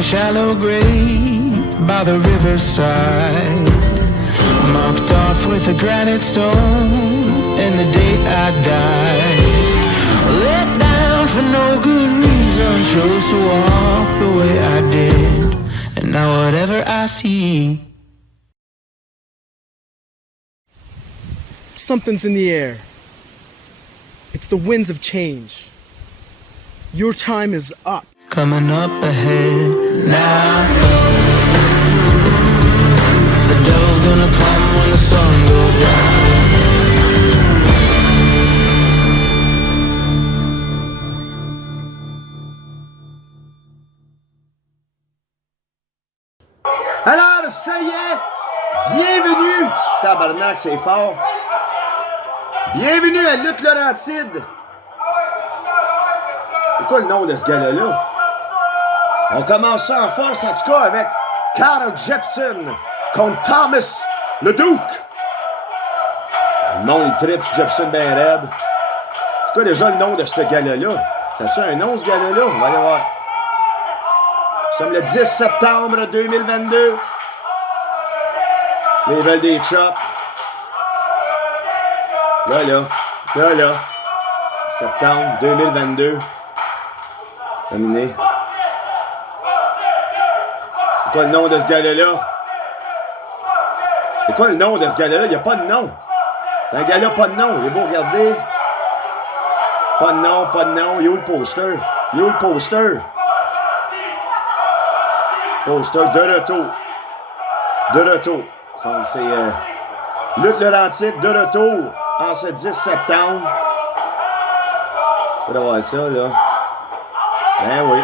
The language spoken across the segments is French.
Shallow grave by the riverside, marked off with a granite stone, and the day I died. Let down for no good reason, chose to walk the way I did, and now whatever I see. Something's in the air. It's the winds of change. Your time is up. Coming up ahead now. The devil's gonna come when the sun goes down. Alors, ça y est, bienvenue, tabarnak, c'est fort. Bienvenue à Lutte Laurentide. C'est quoi le nom de ce gars-là? On commence ça en force, en tout cas, avec Carl Jepson contre Thomas le Duke. Le nom, il tripe sur Jepson ben raide. C'est quoi déjà le nom de ce gars-là? Ça a-tu un nom, ce gars-là? On va aller voir. Nous sommes le 10 septembre 2022. Les veulent des chops. Là. Septembre 2022. Terminé. C'est quoi le nom de ce gars-là? C'est quoi le nom de ce gars-là? Il n'y a pas de nom. C'est un gars-là, pas de nom. J'ai beau regarder. Pas de nom. Il est où le poster? Poster, de retour. C'est Lutte Laurentide de retour en ce 10 septembre. Faut voir ça, là. Ben oui.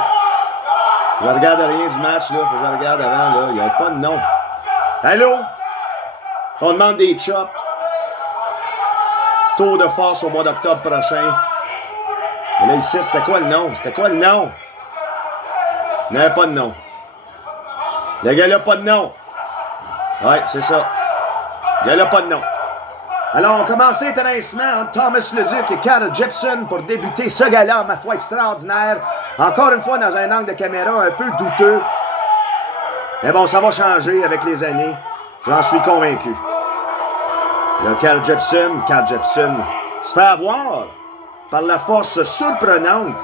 Je regarde rien du match, là. Faut que je regarde avant, là. Il n'y a pas de nom. Allô? On demande des chops. Tour de force au mois d'octobre prochain. Mais là, ici, c'était quoi le nom? Il n'y avait pas de nom. Le gars-là, pas de nom. Ouais, c'est ça. Le gars-là, pas de nom. Alors, on commence l'internaissement entre Thomas Leduc et Carl Jepson pour débuter ce gars-là, ma foi, extraordinaire. Encore une fois, dans un angle de caméra un peu douteux. Mais bon, ça va changer avec les années. J'en suis convaincu. Là, Carl Jepson se fait avoir par la force surprenante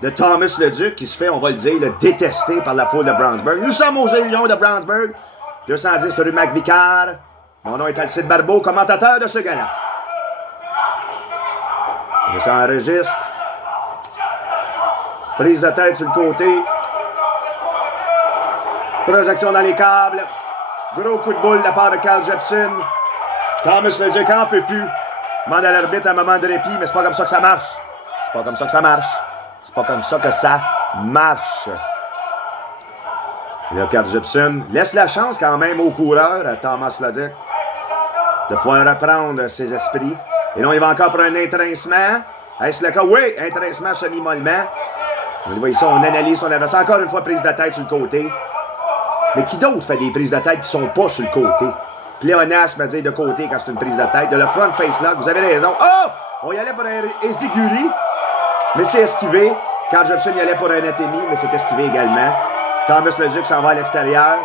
de Thomas Leduc qui se fait, on va le dire, le détester par la foule de Brownsburg. Nous sommes aux Lions de Brownsburg, 210 rue McVicar. Mon nom est Alcide Barbeau, commentateur de ce gala. Ça enregistre. Prise de tête sur le côté. Projection dans les câbles. Gros coup de boule de la part de Carl Jepson. Thomas Leduc en peut plus. Demande à l'arbitre un moment de répit, mais c'est pas comme ça que ça marche. C'est pas comme ça que ça marche. Et là, Carl Jepson laisse la chance quand même au coureur, à Thomas Leduc, de pouvoir reprendre ses esprits. Et là, il va encore pour un intrincement. Est-ce le cas? Oui, intrincement semi-mollement. On voit ici, on analyse son adversaire. Encore une fois, prise de tête sur le côté. Mais qui d'autre fait des prises de tête qui ne sont pas sur le côté? Pléonasme à dire de côté quand c'est une prise de tête. De le front face lock, vous avez raison. Oh! On y allait pour un Eziguri, mais c'est esquivé. Carl Jepson y allait pour un Atemi, mais c'est esquivé également. Thomas Leduc s'en va à l'extérieur.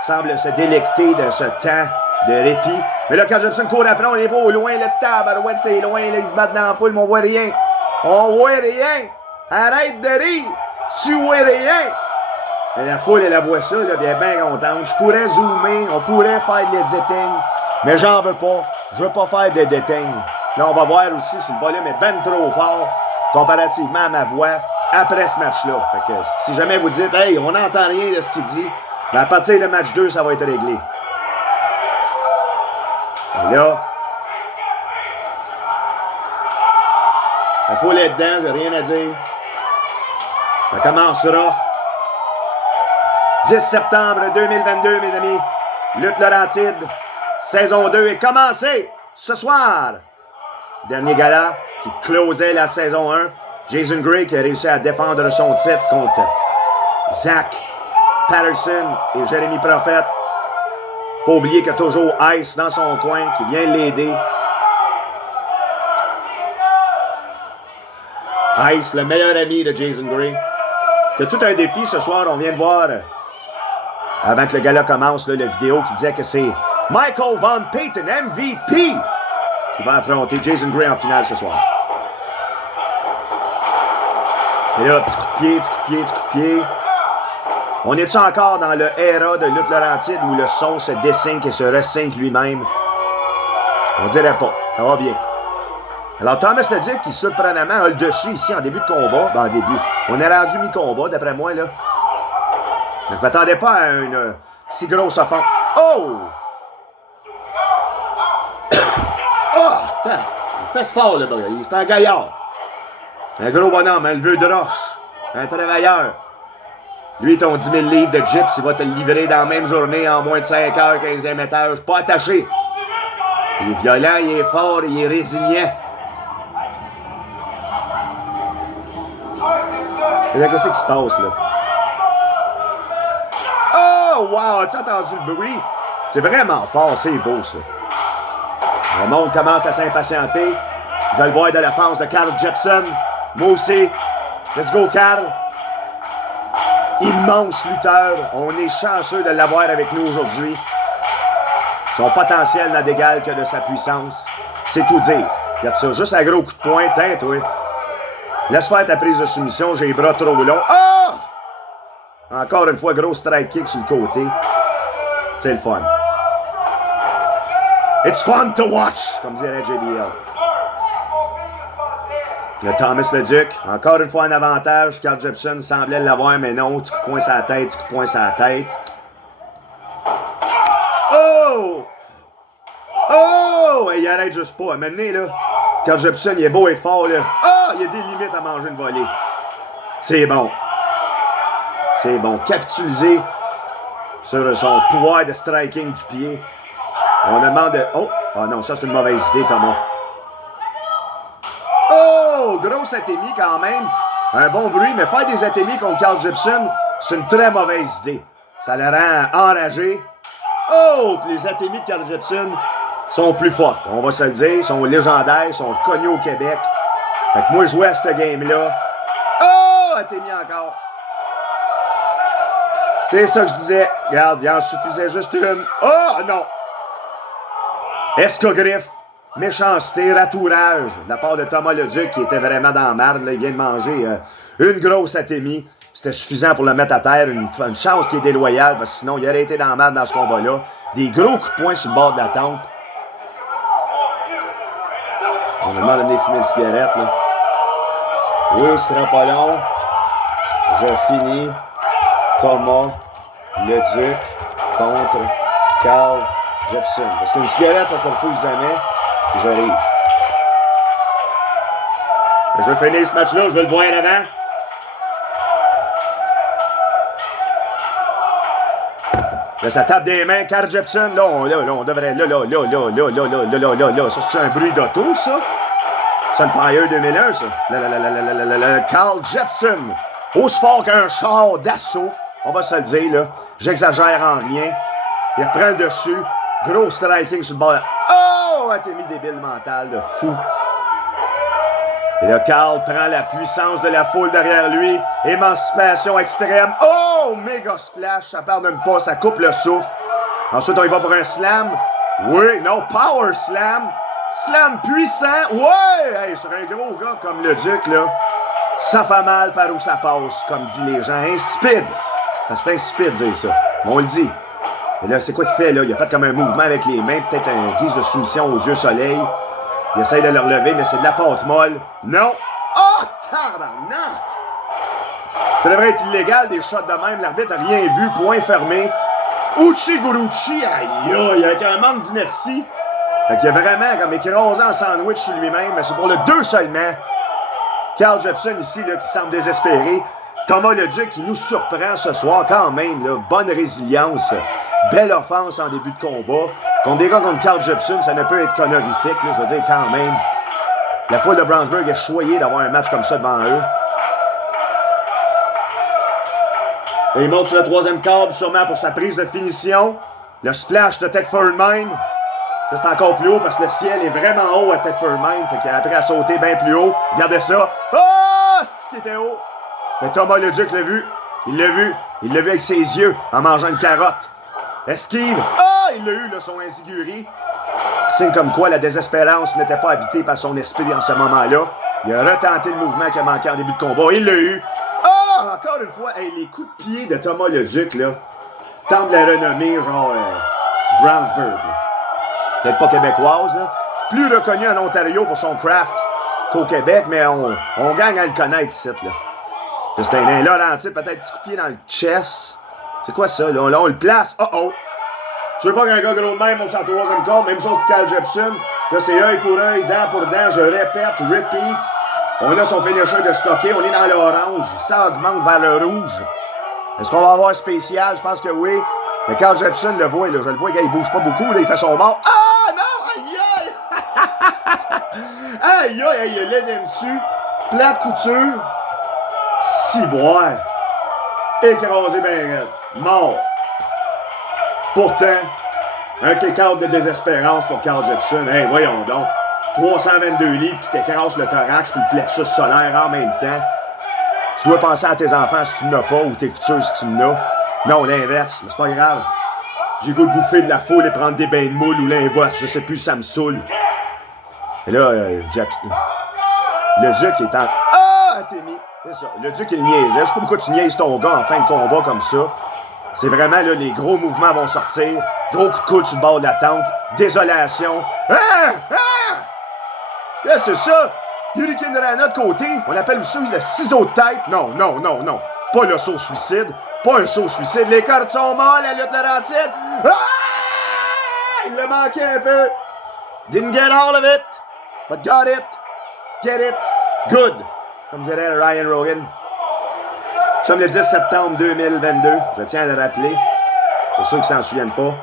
Semble se délecter de ce temps de répit. Mais là, Carl Jepson court après, on les voit au loin. Le tabarouette, c'est loin. Là, ils se battent dans la foule, mais on voit rien. On voit rien. Arrête de rire. Tu vois rien. Et la foule, elle voit ça, là, bien contente. Je pourrais zoomer, on pourrait faire des éteignes, mais j'en veux pas. Je veux pas faire des déteignes. Là, on va voir aussi si le volume est ben trop fort comparativement à ma voix après ce match-là. Fait que si jamais vous dites, hey, on n'entend rien de ce qu'il dit, ben à partir de match 2, ça va être réglé. Et là, la foule est dedans, j'ai rien à dire. Ça commence rough. 10 septembre 2022, mes amis. Lutte Laurentide, saison 2 est commencée ce soir. Dernier gala qui closait la saison 1. Jason Gray qui a réussi à défendre son titre contre Zach Patterson et Jérémy Prophet. Pas oublier qu'il y a toujours Ice dans son coin qui vient l'aider. Ice, le meilleur ami de Jason Gray. C'est tout un défi ce soir, on vient de voir. Avant que le gala commence, là, la vidéo qui disait que c'est Michael Von Payton, MVP, qui va affronter Jason Gray en finale ce soir. Et là, petit coup de pied, petit coup de pied, petit coup de pied. On est-tu encore dans le era de Lutte Laurentide où le son se dessynque et se resynque lui-même? On dirait pas. Ça va bien. Alors, Thomas Leduc, qui surprenamment a le dessus ici en début de combat. Ben, en début. On est rendu mi-combat, d'après moi, là. Mais je ne m'attendais pas à une si grosse offense. Oh! Oh! Attends! Il fait ce fort, le gars. C'est un gaillard. Un gros bonhomme, un leveux de roche. Un travailleur. Lui, ton 10 000 livres de gyps, il va te le livrer dans la même journée en moins de 5 heures, 15e étage. Pas attaché. Il est violent, il est fort, il est résilient. Et là, qu'est-ce qui se passe, là? Oh, wow! As-tu entendu le bruit? C'est vraiment fort, c'est beau, ça. Le monde commence à s'impatienter. Ils veulent voir de la force de Carl Jepson. Moi aussi. Let's go, Carl. Immense lutteur. On est chanceux de l'avoir avec nous aujourd'hui. Son potentiel n'a d'égal que de sa puissance. C'est tout dire. Regarde ça, juste un gros coup de poing. Tiens, toi. Laisse faire ta prise de soumission, j'ai les bras trop longs. Ah! Encore une fois, gros strike kick sur le côté. C'est le fun. It's fun to watch, comme dirait JBL. Le Thomas Leduc, encore une fois un avantage. Carl Jepson semblait l'avoir, mais non. Petit coup de poing sur la tête, petit coup de poing sur la tête. Oh! Oh! Il arrête juste pas. Maintenant, là, Carl Jepson, il est beau être fort, là. Ah! Il y a des limites à manger une volée. C'est bon. C'est bon. Capitaliser sur son pouvoir de striking du pied. On demande... Oh! Ah non, ça, c'est une mauvaise idée, Thomas. Oh! Grosse atémie quand même. Un bon bruit, mais faire des atémies contre Carl Jepson, c'est une très mauvaise idée. Ça le rend enragé. Oh! Puis les atémies de Carl Jepson sont plus fortes. On va se le dire. Sont légendaires. Sont connus au Québec. Fait que moi, je jouais à ce game-là. Oh! Atémie encore. C'est ça que je disais. Regarde, il en suffisait juste une. Oh! Non! Escogriffe. Méchanceté, ratourage de la part de Thomas Leduc qui était vraiment dans la merde. Là, il vient de manger une grosse atémie. C'était suffisant pour le mettre à terre. Une chance qui est déloyale parce que sinon il aurait été dans la merde dans ce combat-là. Des gros coups de poing sur le bord de la tempe. On a demandé de fumer une cigarette. Là. Oui, ce sera pas long. Je finis. Thomas Leduc contre Carl Jepson. Parce qu'une cigarette, ça se refuse jamais. Et j'arrive. Je vais finir ce match-là, je vais le voir avant. Là, ça tape des mains. Carl Jepson, là, on devrait. Là. Ça, c'est un bruit d'auto, ça? Sunfire 2001, ça. Carl Jepson. Aussi fort qu'un char d'assaut. On va se le dire, là. J'exagère en rien. Il reprend le dessus. Gros striking sur le bord. Oh! T'es mis débile mental, de fou. Et là, Carl prend la puissance de la foule derrière lui. Émancipation extrême. Oh! Méga splash. Ça pardonne pas. Ça coupe le souffle. Ensuite, on y va pour un slam. Oui, non, power slam. Slam puissant. Ouais! Hey, sur un gros gars comme le Duc, là, ça fait mal par où ça passe, comme disent les gens. Insipide. C'est insipide de dire ça. On le dit. Et là, c'est quoi qu'il fait, là? Il a fait comme un mouvement avec les mains, peut-être un guise de soumission aux yeux soleil. Il essaye de le relever, mais c'est de la pâte molle. Non! Oh, tabarnak! Ça devrait être illégal, des shots de même. L'arbitre n'a rien vu, point fermé. Uchi-Guruchi, aïe aïe, avec un manque d'inertie. Fait qu'il a vraiment comme écrasé en sandwich sur lui-même, mais c'est pour le 2 seulement. Carl Jepson ici, là, qui semble désespéré. Thomas Leduc qui nous surprend ce soir quand même, là. Bonne résilience. Belle offense en début de combat. Contre des gars comme Carl Jepson, ça ne peut être qu'honorifique, là, je veux dire, quand même. La foule de Brownsburg est choyée d'avoir un match comme ça devant eux. Et il monte sur le troisième câble, sûrement pour sa prise de finition. Le splash de Thetford Mine. Là, c'est encore plus haut parce que le ciel est vraiment haut à Thetford Mine. Fait qu'il a appris à sauter bien plus haut. Regardez ça. Oh! C'est ce qui était haut. Mais Thomas Leduc l'a vu. Il l'a vu. Il l'a vu avec ses yeux en mangeant une carotte. Esquive. Ah! Il l'a eu, là, son insiguri. Signe comme quoi la désespérance n'était pas habitée par son esprit en ce moment-là. Il a retenté le mouvement qui a manqué en début de combat. Il l'a eu. Ah! Encore une fois, hey, les coups de pied de Thomas Leduc, là, tentent de la renommer, genre, Brownsburg. Peut-être pas québécoise, là. Plus reconnue en Ontario pour son craft qu'au Québec, mais on gagne à le connaître ici, là. C'est un Laurentide, peut-être petit coup de pied dans le chest. C'est quoi ça, là? Là, on le place. Oh! Tu veux pas qu'un gars gros de même, on s'en troisième corde. Même chose pour Carl Jepson. Là, c'est œil pour œil, dent pour dent. Je répète, repeat. On a son finisher de stocker. On est dans l'orange. Ça augmente vers le rouge. Est-ce qu'on va avoir spécial? Je pense que oui. Mais Carl Jepson le voit, là. Je le vois, gars, il bouge pas beaucoup. Là, il fait son mort. Ah, non! Aïe, aïe! Aïe, il a l'aide dessus. Plate couture. Ciboire. Écrasé ben raide. Mort. Pourtant, un kick-out de désespérance pour Carl Jepson. Hey, voyons donc. 322 livres qui t'écrase le thorax puis le plexus solaire en même temps. Tu dois penser à tes enfants si tu n'en as pas ou tes futurs si tu n'en as. Non, l'inverse, mais c'est pas grave. J'ai goût de bouffer de la foule et prendre des bains de moule ou l'inverse. Je sais plus, ça me saoule. Et là, le Duc est en... Ah, t'es mis. C'est ça. Le Duc, il niaisait. Je sais pas pourquoi tu niaises ton gars en fin de combat comme ça. C'est vraiment, là, les gros mouvements vont sortir. Gros coup de coude sur le bord de la tempe. Désolation. Qu'est-ce que c'est ça? Hurricane Rana de côté. On appelle aussi le ciseau de tête. Non. Pas le saut suicide. Pas un saut suicide. Les cartes sont morts, la lutte Laurentide. Il le manquait un peu. Didn't get all of it. But got it. Get it. Good. Comme dirait Ryan Rogan. Nous sommes le 10 septembre 2022. Je tiens à le rappeler. Pour ceux qui s'en souviennent pas.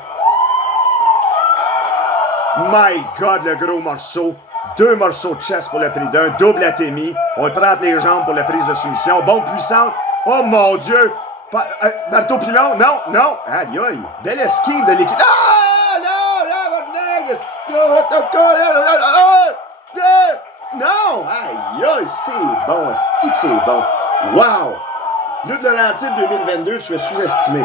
My God, le gros morceau. 2 morceaux de chest pour le prix d'un. Double atémie. On le prend entre les jambes pour la prise de soumission. Bombe puissante. Oh mon Dieu. Marteau pilon. Non. Aïe, aïe. Belle esquive de l'équipe. Ah! Non! Aïe, c'est bon. Est-ce que c'est bon? Wow! Lutte Laurentide 2022, tu es sous-estimé.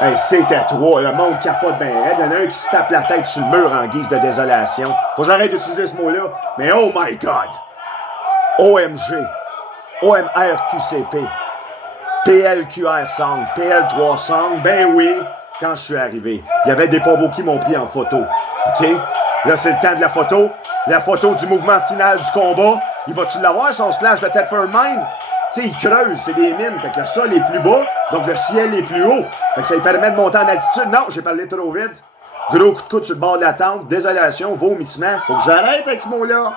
Hey, c'est à 3. Le monde capote bien raide. Il y en a un qui se tape la tête sur le mur en guise de désolation. Faut que j'arrête d'utiliser ce mot-là. Mais oh my God! OMG. OMRQCP. PLQR Song. PL3 Song. Ben oui, quand je suis arrivé. Il y avait des pas beaux qui m'ont pris en photo. OK? Là, c'est le temps de la photo. La photo du mouvement final du combat. Il va-tu l'avoir, son splash de Thetford Mine? Tu sais, il creuse, c'est des mines. Fait que le sol est plus bas, donc le ciel est plus haut. Fait que ça lui permet de monter en altitude. Non, j'ai parlé trop vite. Gros coup de coude sur le bord de la tente. Désolation, vomissement. Faut que j'arrête avec ce mot-là.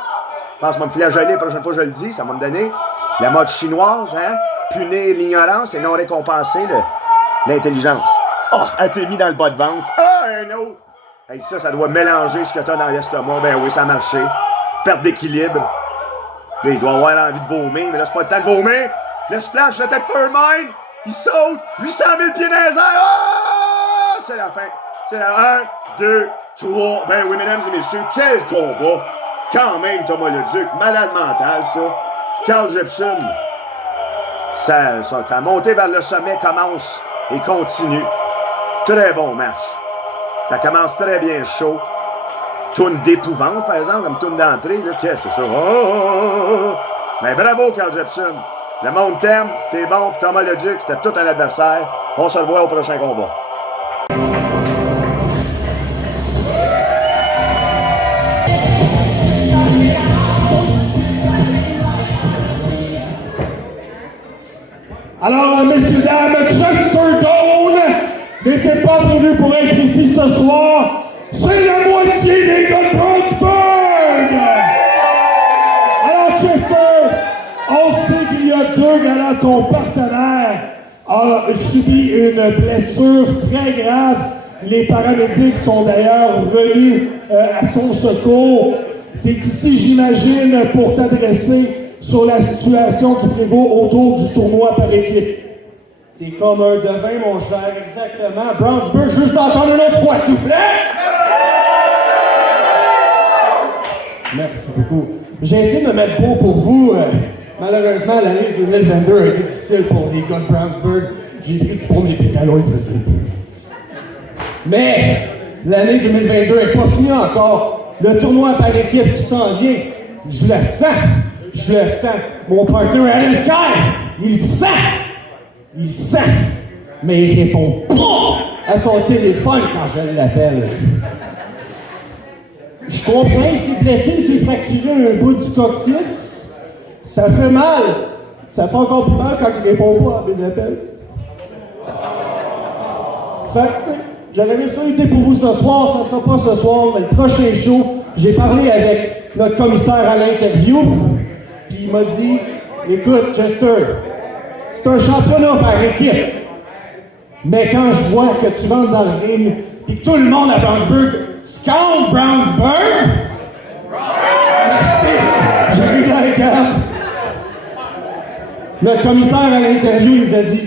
Je pense que ça va me flageller la prochaine fois que je le dis. Ça va me donner la mode chinoise, hein? Punir l'ignorance et non récompenser L'intelligence. Oh, elle t'est mis dans le bas de ventre. Ah, un autre. Hey, ça doit mélanger ce que t'as dans l'estomac. Ben oui, ça a marché. Perte d'équilibre. Là, il doit avoir envie de vomir, mais là, c'est pas le temps de vomir. Le splash de Ted Furmine, il saute. 800 000 pieds dans les airs. Ah! C'est la fin. C'est la 1, 2, 3. Ben oui, mesdames et messieurs, quel combat. Quand même, Thomas Leduc. Malade mental, ça. Carl Jepson. Ta montée vers le sommet commence et continue. Très bon match. Ça commence très bien chaud. Tourne d'épouvante, par exemple, comme tourne d'entrée. Qu'est-ce que c'est ça? Oh! Mais bravo, Carl Jepson. Le monde t'aime, t'es bon, puis Thomas Leduc, c'était tout un adversaire. On se revoit au prochain combat. Alors, messieurs, dames, Chester Doan n'était pas prévu pour être ici ce soir. C'est la moitié des gars de Brownsburg! Alors, Chester, on sait qu'il y a 2 galas, ton partenaire a subi une blessure très grave. Les paramédics sont d'ailleurs venus à son secours. Tu es ici, j'imagine, pour t'adresser sur la situation qui prévaut autour du tournoi par équipe. T'es comme un devin, mon cher, exactement. Brownsburg, juste entendre une autre fois, s'il vous plaît! Merci beaucoup. J'ai essayé de me mettre beau pour vous. Malheureusement, l'année 2022 a été difficile pour les gars de Brownsburg. J'ai pris du premier pétalo, il faisait peu. Mais l'année 2022 n'est pas finie encore. Le tournoi par équipe qui s'en vient, je le sens. Je le sens. Mon partenaire Adam Sky, il le sent. Il le sent. Mais il répond pas à son téléphone quand je l'appelle. Je comprends, il s'est blessé, il s'est fracturé un bout du coccyx. Ça fait mal. Ça fait encore plus mal quand il répond pas à mes appels. Fait que, j'aurais aimé ça lutter pour vous ce soir, ça sera pas ce soir, mais le prochain show, j'ai parlé avec notre commissaire à l'interview, puis il m'a dit, écoute, Chester, c'est un championnat par équipe. Mais quand je vois que tu rentres dans le ring, puis que tout le monde à Brownsburg scout Brownsburg, merci, j'ai ri dans les câbles. Notre commissaire à l'interview, il nous a dit,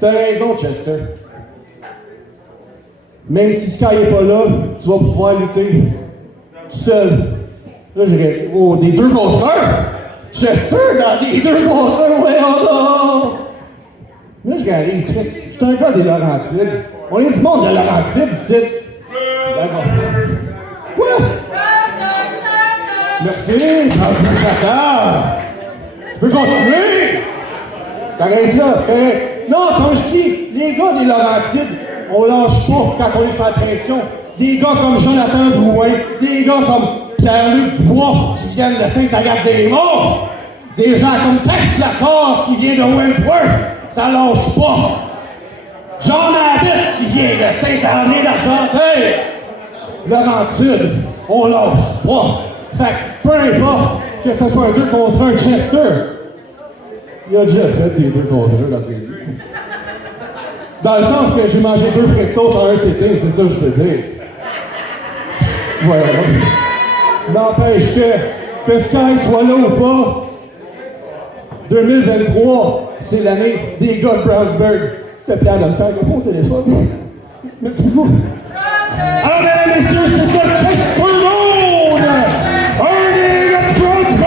t'as raison, Chester. Même si Sky n'est pas là, tu vas pouvoir lutter tout seul. Là, j'ai dit, oh, des 2 contre 1! Chester dans des 2 contre 1, ouais, oh non! Là, je réalise, je suis un gars des Laurentides. On est du monde de Laurentides, ici. D'accord. Quoi? Merci, Brownsburg Chata! Tu peux continuer? T'arrêtes là, c'est correct. Non, quand je dis les gars des Laurentides, on lâche pas quand on est sous la pression. Des gars comme Jonathan Drouin, des gars comme Pierre-Luc Dubois qui viennent de Saint-Agathe-des-Monts, des gens comme Tex Lacor qui vient de Wentworth, ça lâche pas. Jean Abbott qui vient de Saint-André d'Argenteuil, Laurentides, on lâche pas. Fait que peu importe que ce soit un 2 contre 1 Chester, il a déjà fait des 2 contre 1 dans ses vies. Dans le sens que j'ai mangé 2 frites sauce en un sitting, c'est ça que je veux dire. Voilà. N'empêche que Sky soit là ou pas, 2023, c'est l'année des gars de Brownsburg. S'il te plaît, Adam Sky, réponds au téléphone. Merci beaucoup. Alors, mesdames et messieurs, c'était Chester Doan, Ernie de Brownsburg!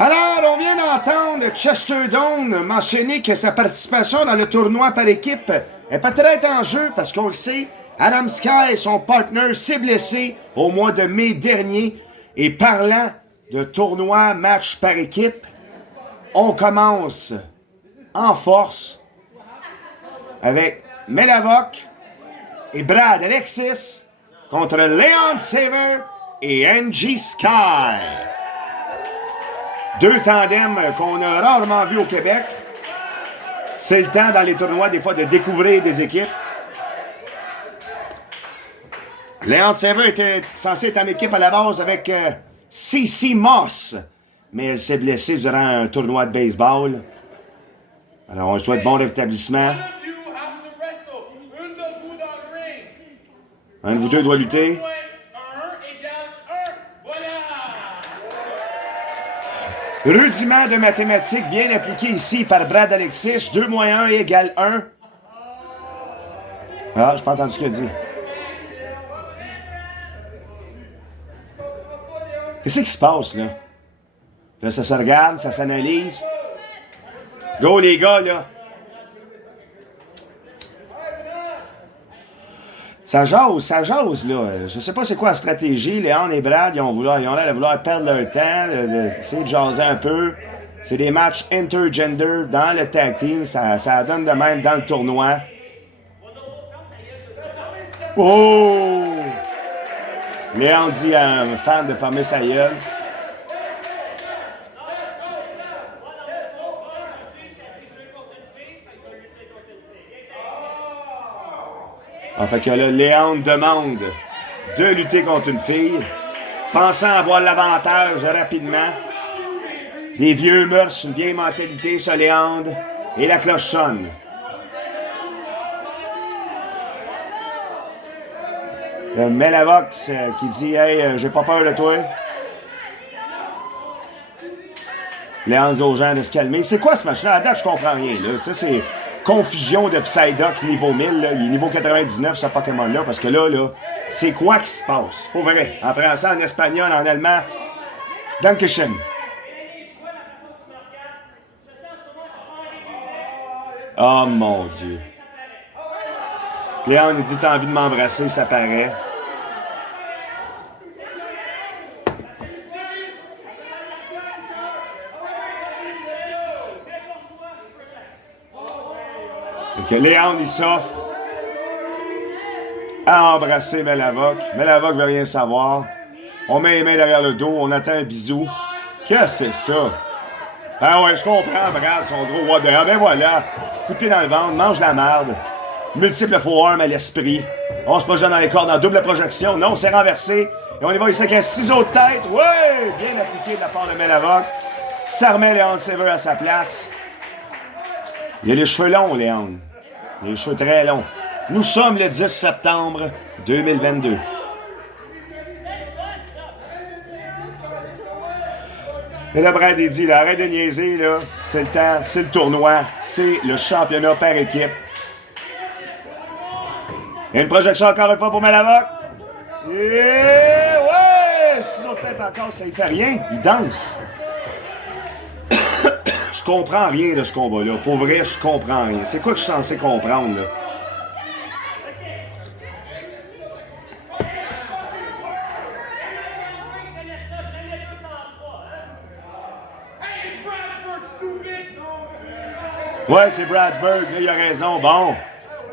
Alors, on vient d'entendre Chester Doan mentionner que sa participation dans le tournoi par équipe est peut-être en jeu parce qu'on le sait, Adam Sky, son partner, s'est blessé au mois de mai dernier. Et parlant de tournoi match par équipe, on commence en force avec Melavoc et Brad Alexis contre Leon Saver et Angie Sky. 2 tandems qu'on a rarement vus au Québec. C'est le temps dans les tournois, des fois, de découvrir des équipes. Leon Saver était censé être en équipe à la base avec CeCe Moss, mais elle s'est blessée durant un tournoi de baseball. Alors, on lui souhaite bon rétablissement. Un de vous deux doit lutter. Rudiment de mathématiques bien appliqué ici par Brad Alexis. 2 moins 1 égale 1. Ah, j'ai pas entendu ce qu'il a dit. Qu'est-ce qui se passe, là? Là, ça se regarde, ça s'analyse. Go, les gars, là! Ça jase, là. Je sais pas c'est quoi la stratégie. Léon et Brad, ils ont l'air de vouloir perdre leur temps, d'essayer de jaser un peu. C'est des matchs intergender dans le tag team. Ça donne de même dans le tournoi. Oh! Léon dit à un fan de fermer sa gueule. En fait que là, Léon demande de lutter contre une fille, pensant avoir l'avantage rapidement. Des vieux mœurs, une vieille mentalité, ça, Léon, et la cloche sonne. Le Melavox qui dit « Hey, j'ai pas peur de toi. » Léon dit aux gens de se calmer. C'est quoi ce match-là? À date, je comprends rien. Tu sais, c'est confusion de Psyduck niveau 1000. Là. Il est niveau 99, ce Pokémon-là. Parce que là, c'est quoi qui se passe? Pour vrai. En français, en espagnol, en allemand. Dankeschön. Oh mon Dieu. Léon, il dit « T'as envie de m'embrasser, ça paraît. » Et que Léon, il s'offre à embrasser Melavoc. Melavoc veut rien savoir. On met les mains derrière le dos, on attend un bisou. Qu'est-ce que c'est ça? Ah ouais, je comprends, Brad, son gros what the hell. Ben voilà, coup de pied dans le ventre, mange la merde. Multiple forearm à l'esprit. On se projette dans les cordes en double projection. Non, c'est renversé. Et on y va ici avec un ciseau de tête. Ouais! Bien appliqué de la part de Melavoc. Ça remet Leon Saver à sa place. Il a les cheveux longs, Léon. Il a les cheveux très longs. Nous sommes le 10 septembre 2022. Et là, Brad, il dit, là, arrête de niaiser, là. C'est le temps, c'est le tournoi, c'est le championnat par équipe. Il y a une projection encore une fois pour Melavoc. Et ouais! 6 autres têtes encore, ça ne fait rien. Il danse. Je comprends rien de ce combat-là. Pour vrai, je comprends rien. C'est quoi que je suis censé comprendre, là? Ouais, c'est Bradsburg. Là, il a raison. Bon,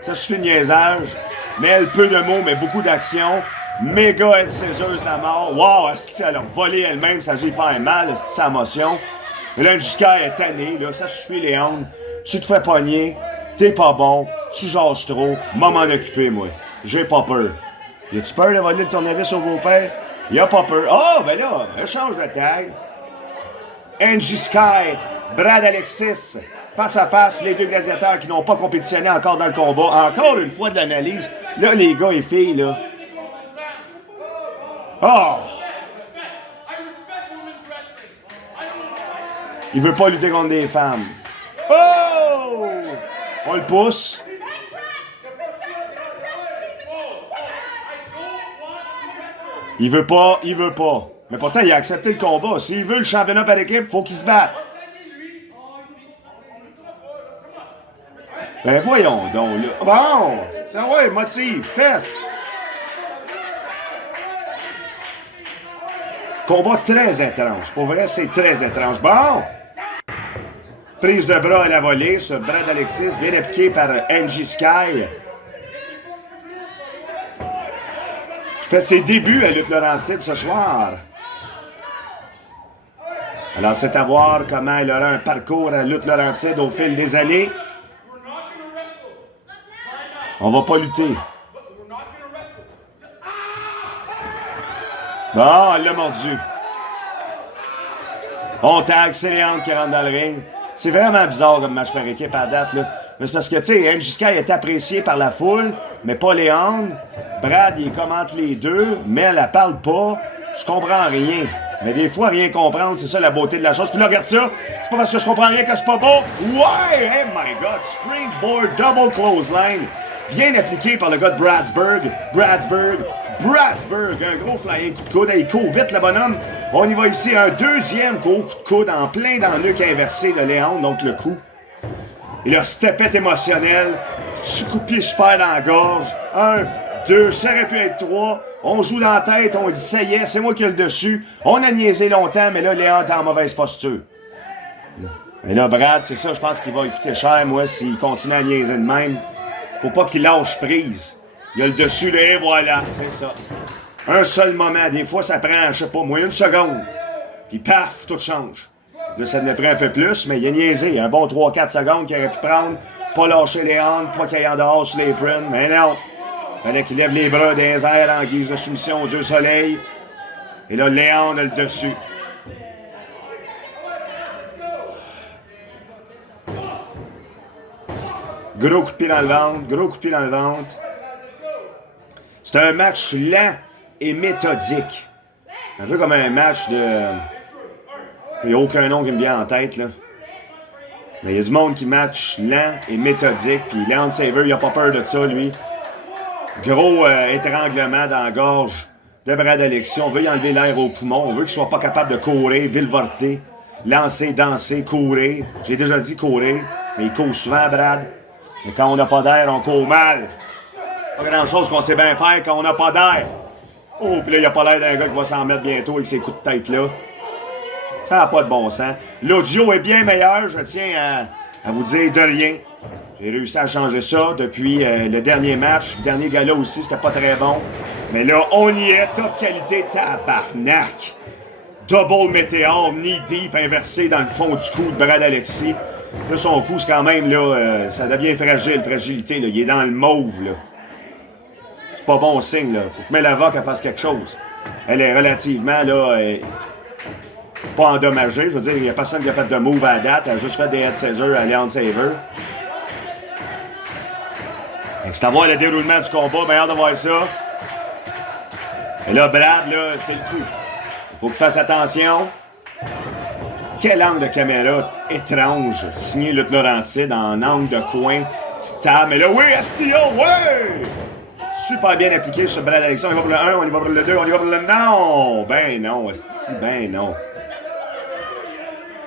ça suffit de niaisage. Mais elle peu de mots, mais beaucoup d'action. Méga elle céseuse la mort. Wow, asti, elle a volé elle-même, ça lui fait mal, asti, sa motion. Mais là, Jusqu'à est tanné, là, ça suffit, Léon. Tu te fais pogner, t'es pas bon, tu jases trop, m'en occuper, moi. J'ai pas peur. Y a-tu peur de voler le tournevis au beau-père? Y a pas peur. Oh, ben là, échange de tag. Angie Sky, Brad Alexis, face à face, les deux gladiateurs qui n'ont pas compétitionné encore dans le combat. Encore une fois de l'analyse. Là, les gars et filles, là. Oh! Il veut pas lutter contre des femmes. Oh! On le pousse. Il veut pas. Mais pourtant, il a accepté le combat. S'il veut le championnat par équipe, faut qu'il se batte. Ben voyons donc, là. Bon! Ça ouais, motive, fesse. Combat très étrange. Pour vrai, c'est très étrange. Bon! Prise de bras à la volée sur Brad Alexis, bien appliqué par Angie Sky. Qui fait ses débuts à Lutte Laurentide ce soir. Alors, c'est à voir comment elle aura un parcours à Lutte Laurentide au fil des années. On va pas lutter. Bon, elle l'a mordu. On tag, c'est Léandre qui rentre dans le ring. C'est vraiment bizarre comme match par équipe à date, là. Mais c'est parce que, tu sais, MJK est apprécié par la foule, mais pas Léandre. Brad, il commente les deux, mais elle ne parle pas. Je comprends rien. Mais des fois, rien comprendre, c'est ça la beauté de la chose. Puis là, regarde ça. C'est pas parce que je comprends rien que c'est pas beau. Ouais! Oh my God! Springboard double clothesline. Bien appliqué par le gars de Bradsburg. Un gros flying coup de coude. Il court vite, le bonhomme. On y va ici. Un deuxième gros coup de coude en plein dans le nuque inversé de Léon, donc le coup. Et leur stepette émotionnel. Petit coup de pied super dans la gorge. 1, 2, ça aurait pu être 3. On joue dans la tête, on dit ça y est, c'est moi qui ai le dessus. On a niaisé longtemps, mais là, Léon est en mauvaise posture. Et là, Brad, c'est ça, je pense qu'il va coûter cher, moi, s'il continue à niaiser de même. Faut pas qu'il lâche prise. Il a le dessus, là, et voilà, c'est ça. Un seul moment, des fois, ça prend, je sais pas, moi, 1 seconde. Puis paf, tout change. Là, ça ne prend un peu plus, mais il a niaisé. Un bon 3-4 secondes qu'il aurait pu prendre, pas lâcher Léon, pas qu'il aille en dehors sur l'apron, mais non. Fallait qu'il lève les bras des airs en guise de soumission au Dieu Soleil. Et là, Léon a le dessus. Gros coup de pied dans le ventre, C'est un match lent et méthodique. Un peu comme un match de... Il n'y a aucun nom qui me vient en tête, là. Mais il y a du monde qui match lent et méthodique. Puis Leon Saver, il n'a pas peur de ça, lui. Gros étranglement dans la gorge de Brad Alexis. On veut y enlever l'air au poumon. On veut qu'il soit pas capable de courir, virevolter, lancer, danser, courir. J'ai déjà dit courir, mais il court souvent, Brad. Mais quand on n'a pas d'air, on court mal. Pas grand-chose qu'on sait bien faire quand on n'a pas d'air. Oh, puis là, il n'a pas l'air d'un gars qui va s'en mettre bientôt avec ses coups de tête-là. Ça n'a pas de bon sens. L'audio est bien meilleur, je tiens à vous dire de rien. J'ai réussi à changer ça depuis le dernier match. Le dernier gala aussi, c'était pas très bon. Mais là, on y est. Top qualité, tabarnak. Double météore, knee deep, inversé dans le fond du cou de Brad Alexis. Là, son cou, c'est quand même, là, ça devient fragile, fragilité. Là. Il est dans le mauve, là. C'est pas bon signe, là. Faut que Melava qu'elle fasse quelque chose. Elle est relativement, là, pas endommagée. Je veux dire, il n'y a personne qui a fait de move à la date. Elle a juste fait des head scissors à Leon Saver. C'est à voir le déroulement du combat, bien hâte de voir ça. Et là, Brad, là, c'est le coup. Il faut qu'il fasse attention. Quel angle de caméra étrange. Signé Luc Laurentide en angle de coin. Petite table. Mais là, oui, Astillon, oui! Super bien appliqué sur Brad Alexis. On y va pour le 1, on y va pour le 2, on y va pour le... Non! Ben non, Asti, ben non.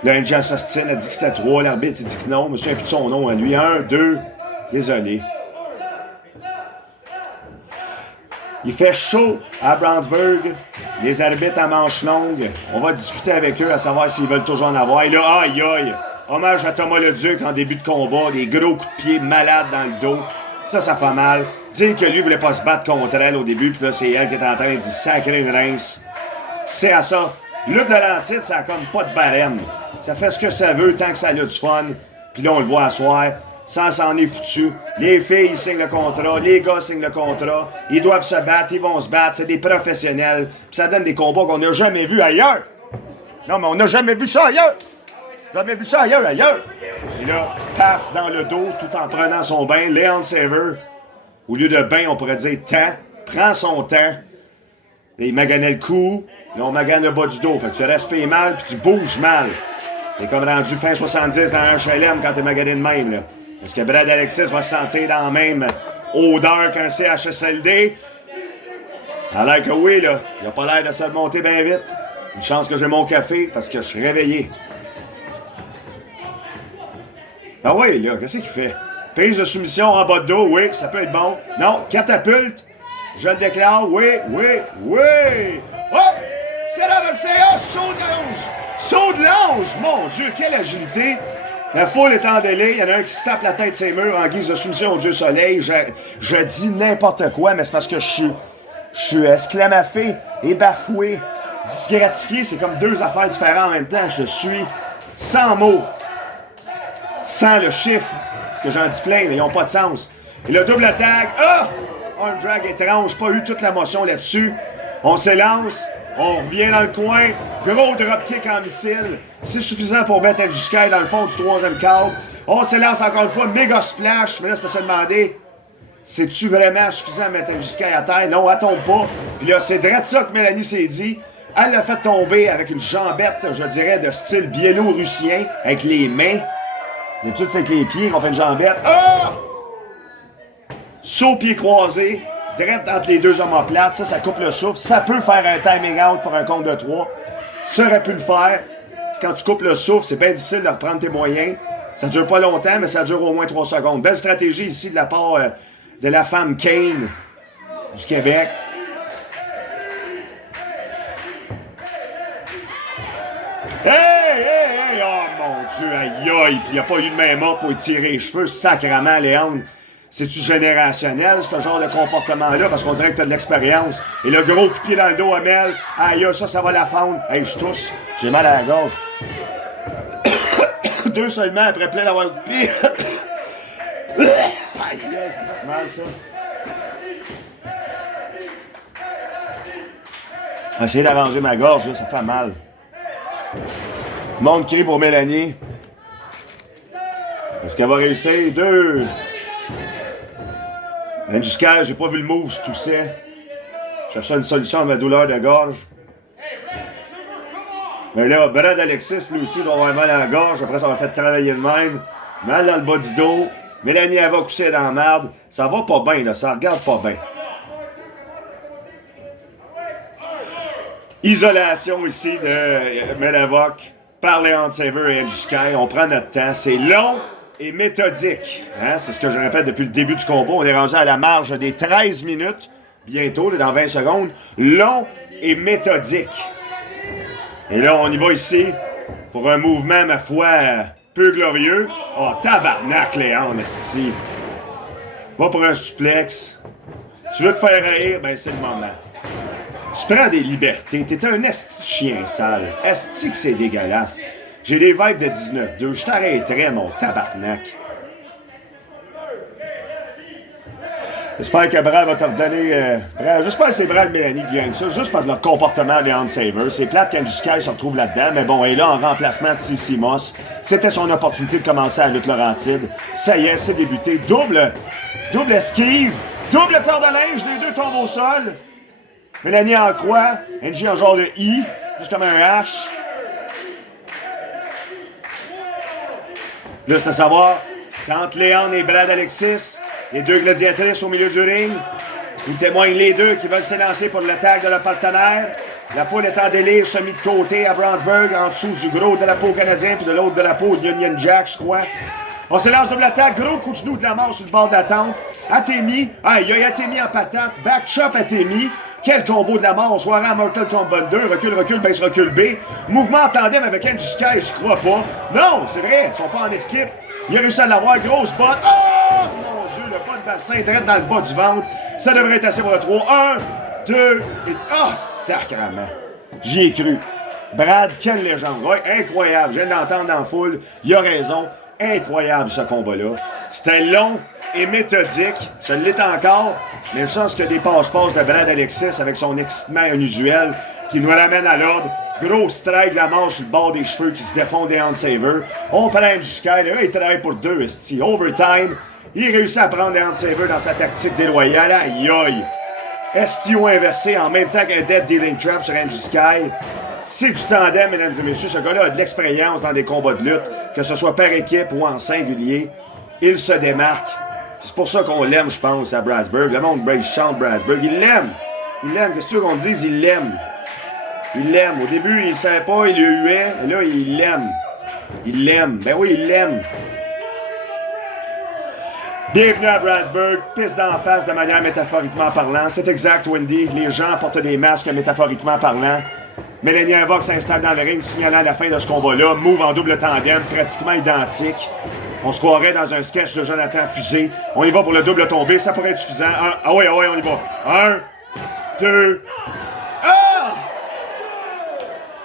Là, NJ s'ostine, a dit que c'était 3. L'arbitre, il dit que non. Je me souviens plus de son nom à lui. 1, 2. Désolé. Il fait chaud à Brownsburg. Les arbitres à manche longue. On va discuter avec eux à savoir s'ils veulent toujours en avoir. Et là, aïe aïe. Hommage à Thomas Leduc en début de combat. Des gros coups de pied malades dans le dos. Ça fait mal. Dire que lui voulait pas se battre contre elle au début. Puis là, c'est elle qui est en train de sacrer une rince. C'est à ça. Luc Laurentide, ça a comme pas de barème. Ça fait ce que ça veut tant que ça a du fun. Puis là, on le voit à soir. Ça s'en est foutu. Les filles signent le contrat, les gars signent le contrat. Ils doivent se battre, ils vont se battre. C'est des professionnels. Puis ça donne des combats qu'on n'a jamais vus ailleurs. Non, mais on n'a jamais vu ça ailleurs. Jamais vu ça ailleurs. Et là, paf, dans le dos, tout en prenant son bain. Leon Saver, au lieu de bain, on pourrait dire temps, prend son temps. Et il maganait le cou. Là, on magane le bas du dos. Fait que tu respires mal, puis tu bouges mal. T'es comme rendu fin 70 dans un HLM quand t'es magané de même, là. Est-ce que Brad Alexis va se sentir dans la même odeur qu'un CHSLD? Ça a l'air que oui, là. Il a pas l'air de se monter bien vite. Une chance que j'ai mon café parce que je suis réveillé. Ah oui, là, qu'est-ce qu'il fait? Prise de soumission en bas de dos, oui, ça peut être bon. Non, catapulte, je le déclare, oui. Oh! C'est l'adversaire, saut de l'ange! Saut de l'ange! Mon Dieu, quelle agilité! La foule est en délai, il y en a un qui se tape la tête de ses murs en guise de soumission au Dieu Soleil. Je dis n'importe quoi, mais c'est parce que je suis exclamafé et bafoué. Disgratifié, c'est comme deux affaires différentes en même temps. Je suis sans mots. Sans le chiffre, parce que j'en dis plein, mais ils n'ont pas de sens. Et le double attaque. Ah! Un drag étrange, pas eu toute la motion là-dessus. On s'élance, on revient dans le coin. Gros dropkick en missile. C'est suffisant pour mettre Angie Sky dans le fond du troisième câble. On s'élance encore une fois, méga splash. Mais là, c'est à se demander, c'est-tu vraiment suffisant à mettre Angie Sky à terre? Non, elle tombe pas. Puis là, c'est direct ça que Mélanie s'est dit. Elle l'a fait tomber avec une jambette, je dirais, de style biélorussien, avec les mains. D'habitude, c'est avec les pieds qu'on fait une jambette. Ah! Saut pied croisé, direct entre les deux omoplates. Ça coupe le souffle. Ça peut faire un timing out pour un compte de 3. Ça aurait pu le faire. Quand tu coupes le souffle, c'est bien difficile de reprendre tes moyens. Ça dure pas longtemps, mais ça dure au moins 3 secondes. Belle stratégie ici de la part de la femme Kane du Québec. Hey! Oh mon Dieu, aïe aïe! Puis il n'y a pas eu de main morte pour tirer les cheveux, sacrément, Léon. C'est-tu générationnel, ce genre de comportement-là? Parce qu'on dirait que t'as de l'expérience. Et le gros coup de pied dans le dos à Mel. Aïe, ça va la fendre. Hey, je tousse. J'ai mal à la gorge. 2 seulement après plein d'avoir coup de pied. Aïe, ça fait mal, ça. Essayer d'arranger ma gorge, là, ça fait mal. Monde crie pour Mélanie. Est-ce qu'elle va réussir? 2. Jusqu'à, j'ai pas vu le move, je toussais. Je cherchais une solution à ma douleur de gorge. Mais là, Brad Alexis, lui aussi, doit avoir mal à la gorge. Après, ça m'a fait travailler de même. Mal dans le bas du dos. Mélanie, elle va coucher dans la merde. Ça va pas bien, là. Ça regarde pas bien. Isolation ici de Melavoc par Leon Saver et Angie Sky. On prend notre temps. C'est long et méthodique. Hein? C'est ce que je répète depuis le début du combat. On est rendu à la marge des 13 minutes. Bientôt, là, dans 20 secondes. Long et méthodique. Et là, on y va ici pour un mouvement, ma foi, peu glorieux. Oh, tabarnak, Léon, esti. Va pour un suplex. Tu veux te faire rire? Ben, c'est le moment. Tu prends des libertés. T'es un esti de chien sale. Esti que c'est dégueulasse. J'ai des vibes de 19-2. Je t'arrêterais, mon tabarnak. J'espère que Brad va te redonner... j'espère que c'est Brad et Mélanie qui gagnent ça, juste par leur comportement de Hand Saver. C'est plate qu'Angie Sky se retrouve là-dedans, mais bon, elle est là en remplacement de Cissy Moss. C'était son opportunité de commencer à la lutte Laurentide. Ça y est, c'est débuté. Double esquive, double paire de linge, les deux tombent au sol. Mélanie en croix, Angie en genre de I, juste comme un H. Là, c'est à savoir, c'est entre Léon et Brad Alexis. Les deux gladiatrices au milieu du ring. Ils témoignent les deux qui veulent s'élancer pour l'attaque de leur partenaire. La foule est en délire, se mis de côté à Brownsburg, en dessous du gros drapeau canadien, puis de l'autre drapeau de Union Jack, je crois. On s'élance double attaque, gros coup de genou de la mort sur le bord de la tente. Atemi, il y a Atemi en patate, back chop Atemi. Quel combo de la mort, on se voirait à Mortal Kombat 2, recule, baisse, recule B. Mouvement en tandem avec Angie Sky, je crois pas. Non, c'est vrai, ils sont pas en équipe. Il a réussi à l'avoir, grosse botte. Oh! Mon Dieu, le bas de bassin, direct dans le bas du ventre. Ça devrait être assez pour le 3. 1, 2, et... Ah, sacrément. J'y ai cru. Brad, quelle légende. Ouais, incroyable. Je viens de l'entendre dans la foule. Il a raison. Incroyable, ce combat-là. C'était long et méthodique. Ça l'est encore. Mais je pense qu'il y a des passe-passe de Brad Alexis avec son excitement unusuel qui nous ramène à l'ordre. Gros strike de la manche sur le bord des cheveux qui se défend des Hand Saver. On prend jusqu'à là, il travaille pour 2, esti. Overtime. Il réussit à prendre les Hand Saver dans sa tactique déloyale. Aïe aïe. STO inversé en même temps qu'un Dead Dealing Trap sur Angie Sky. C'est du tandem, mesdames et messieurs. Ce gars-là a de l'expérience dans des combats de lutte, que ce soit par équipe ou en singulier. Il se démarque. C'est pour ça qu'on l'aime, je pense, à Brownsburg. Le monde, il chante Brownsburg. Il l'aime. Il l'aime. Qu'est-ce que tu veux qu'on dise? Il l'aime. Il l'aime. Au début, il ne savait pas, il le huait. Et là, il l'aime. Il l'aime. Ben oui, il l'aime. Bienvenue à Brownsburg. Pisse d'en face de manière métaphoriquement parlant. C'est exact, Wendy. Les gens portent des masques métaphoriquement parlant. Mélanie Invoque s'installe dans le ring, signalant la fin de ce combat-là. Move en double tandem, pratiquement identique. On se croirait dans un sketch de Jonathan Fusé. On y va pour le double tombé. Ça pourrait être suffisant. Ah ouais, on y va. 1, 2... Ah!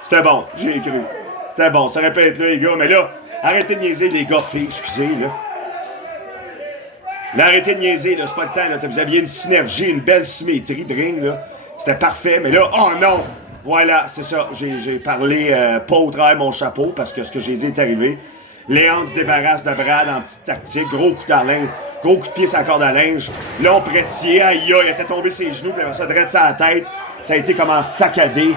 C'était bon, j'ai cru. C'était bon, ça aurait pu être là, les gars. Mais là, arrêtez de niaiser les gars, filles, excusez, là. Là, arrêtez de niaiser, là, c'est pas le temps, là. Vous aviez une synergie, une belle symétrie de ring, là. C'était parfait, mais là, oh non! Voilà, c'est ça. J'ai parlé pas au travers de mon chapeau, parce que ce que j'ai dit est arrivé. Léon se débarrasse de Brad en petite tactique, gros coup de linge, gros coup de pied sur la corde à linge. Là, on prêtier, aïe, il était tombé ses genoux, puis ça dresse sa tête. Ça a été comme en saccadé.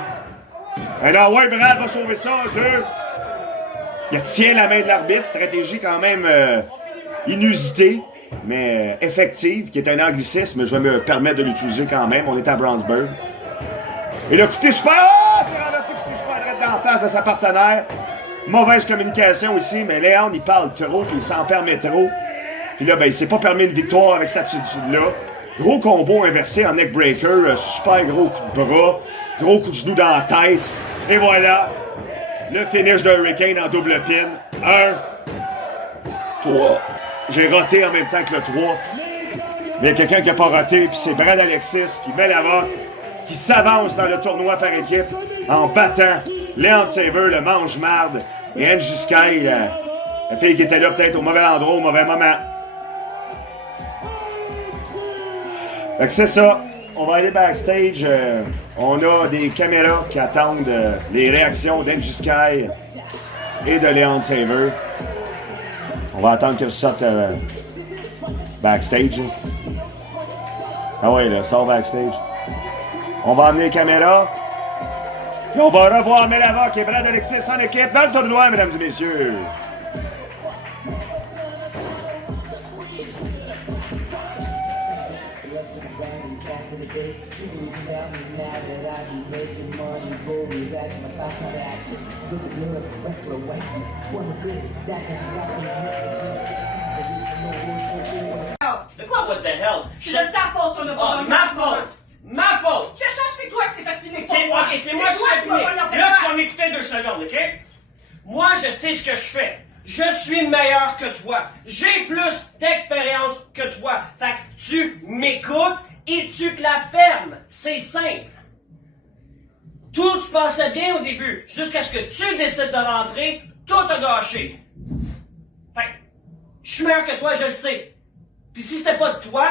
Alors, ouais, Brad va sauver ça, 2. Il retient la main de l'arbitre, stratégie quand même inusitée, mais effective, qui est un anglicisme, je vais me permettre de l'utiliser quand même. On est à Brownsburg. Et le coup de pied super, c'est renversé, coup de pied super direct d'en face de sa partenaire. Mauvaise communication ici, mais Léon, il parle trop, puis il s'en permet trop. Puis là, ben, il s'est pas permis une victoire avec cette attitude-là. Gros combo inversé en neckbreaker, super gros coup de bras, gros coup de genou dans la tête. Et voilà, le finish de Hurricane en double pin. 1, 3. J'ai roté en même temps que le 3. Mais il y a quelqu'un qui n'a pas roté, puis c'est Brad Alexis, puis Belavoc, qui s'avance dans le tournoi par équipe en battant Leon Saver, le mange-marde, et Angie Sky, la fille qui était là peut-être au mauvais endroit, au mauvais moment. Fait que c'est ça. On va aller backstage. On a des caméras qui attendent les réactions d'Angie Sky et de Leon Saver. On va attendre qu'elle sorte backstage. Ah ouais, là, sort backstage. On va amener les caméras. Puis on va revoir Belavoc et Brad Alexis en équipe dans le tournoi, mesdames et messieurs. De quoi, what the hell? C'est de ta faute si on n'a pas gagné. Ma faute! Ma faute! Que change, c'est toi qui s'est fait piner. C'est moi qui s'est fait piner. Là, tu vas m'écouter 2 secondes, OK? Moi, je sais ce que je fais. Je suis meilleur que toi. J'ai plus d'expérience que toi. Fait que tu m'écoutes et tu te la fermes. C'est simple. Tout se passait bien au début, jusqu'à ce que tu décides de rentrer, tout a gâché. Fait que, je suis meilleur que toi, je le sais. Puis si c'était pas de toi,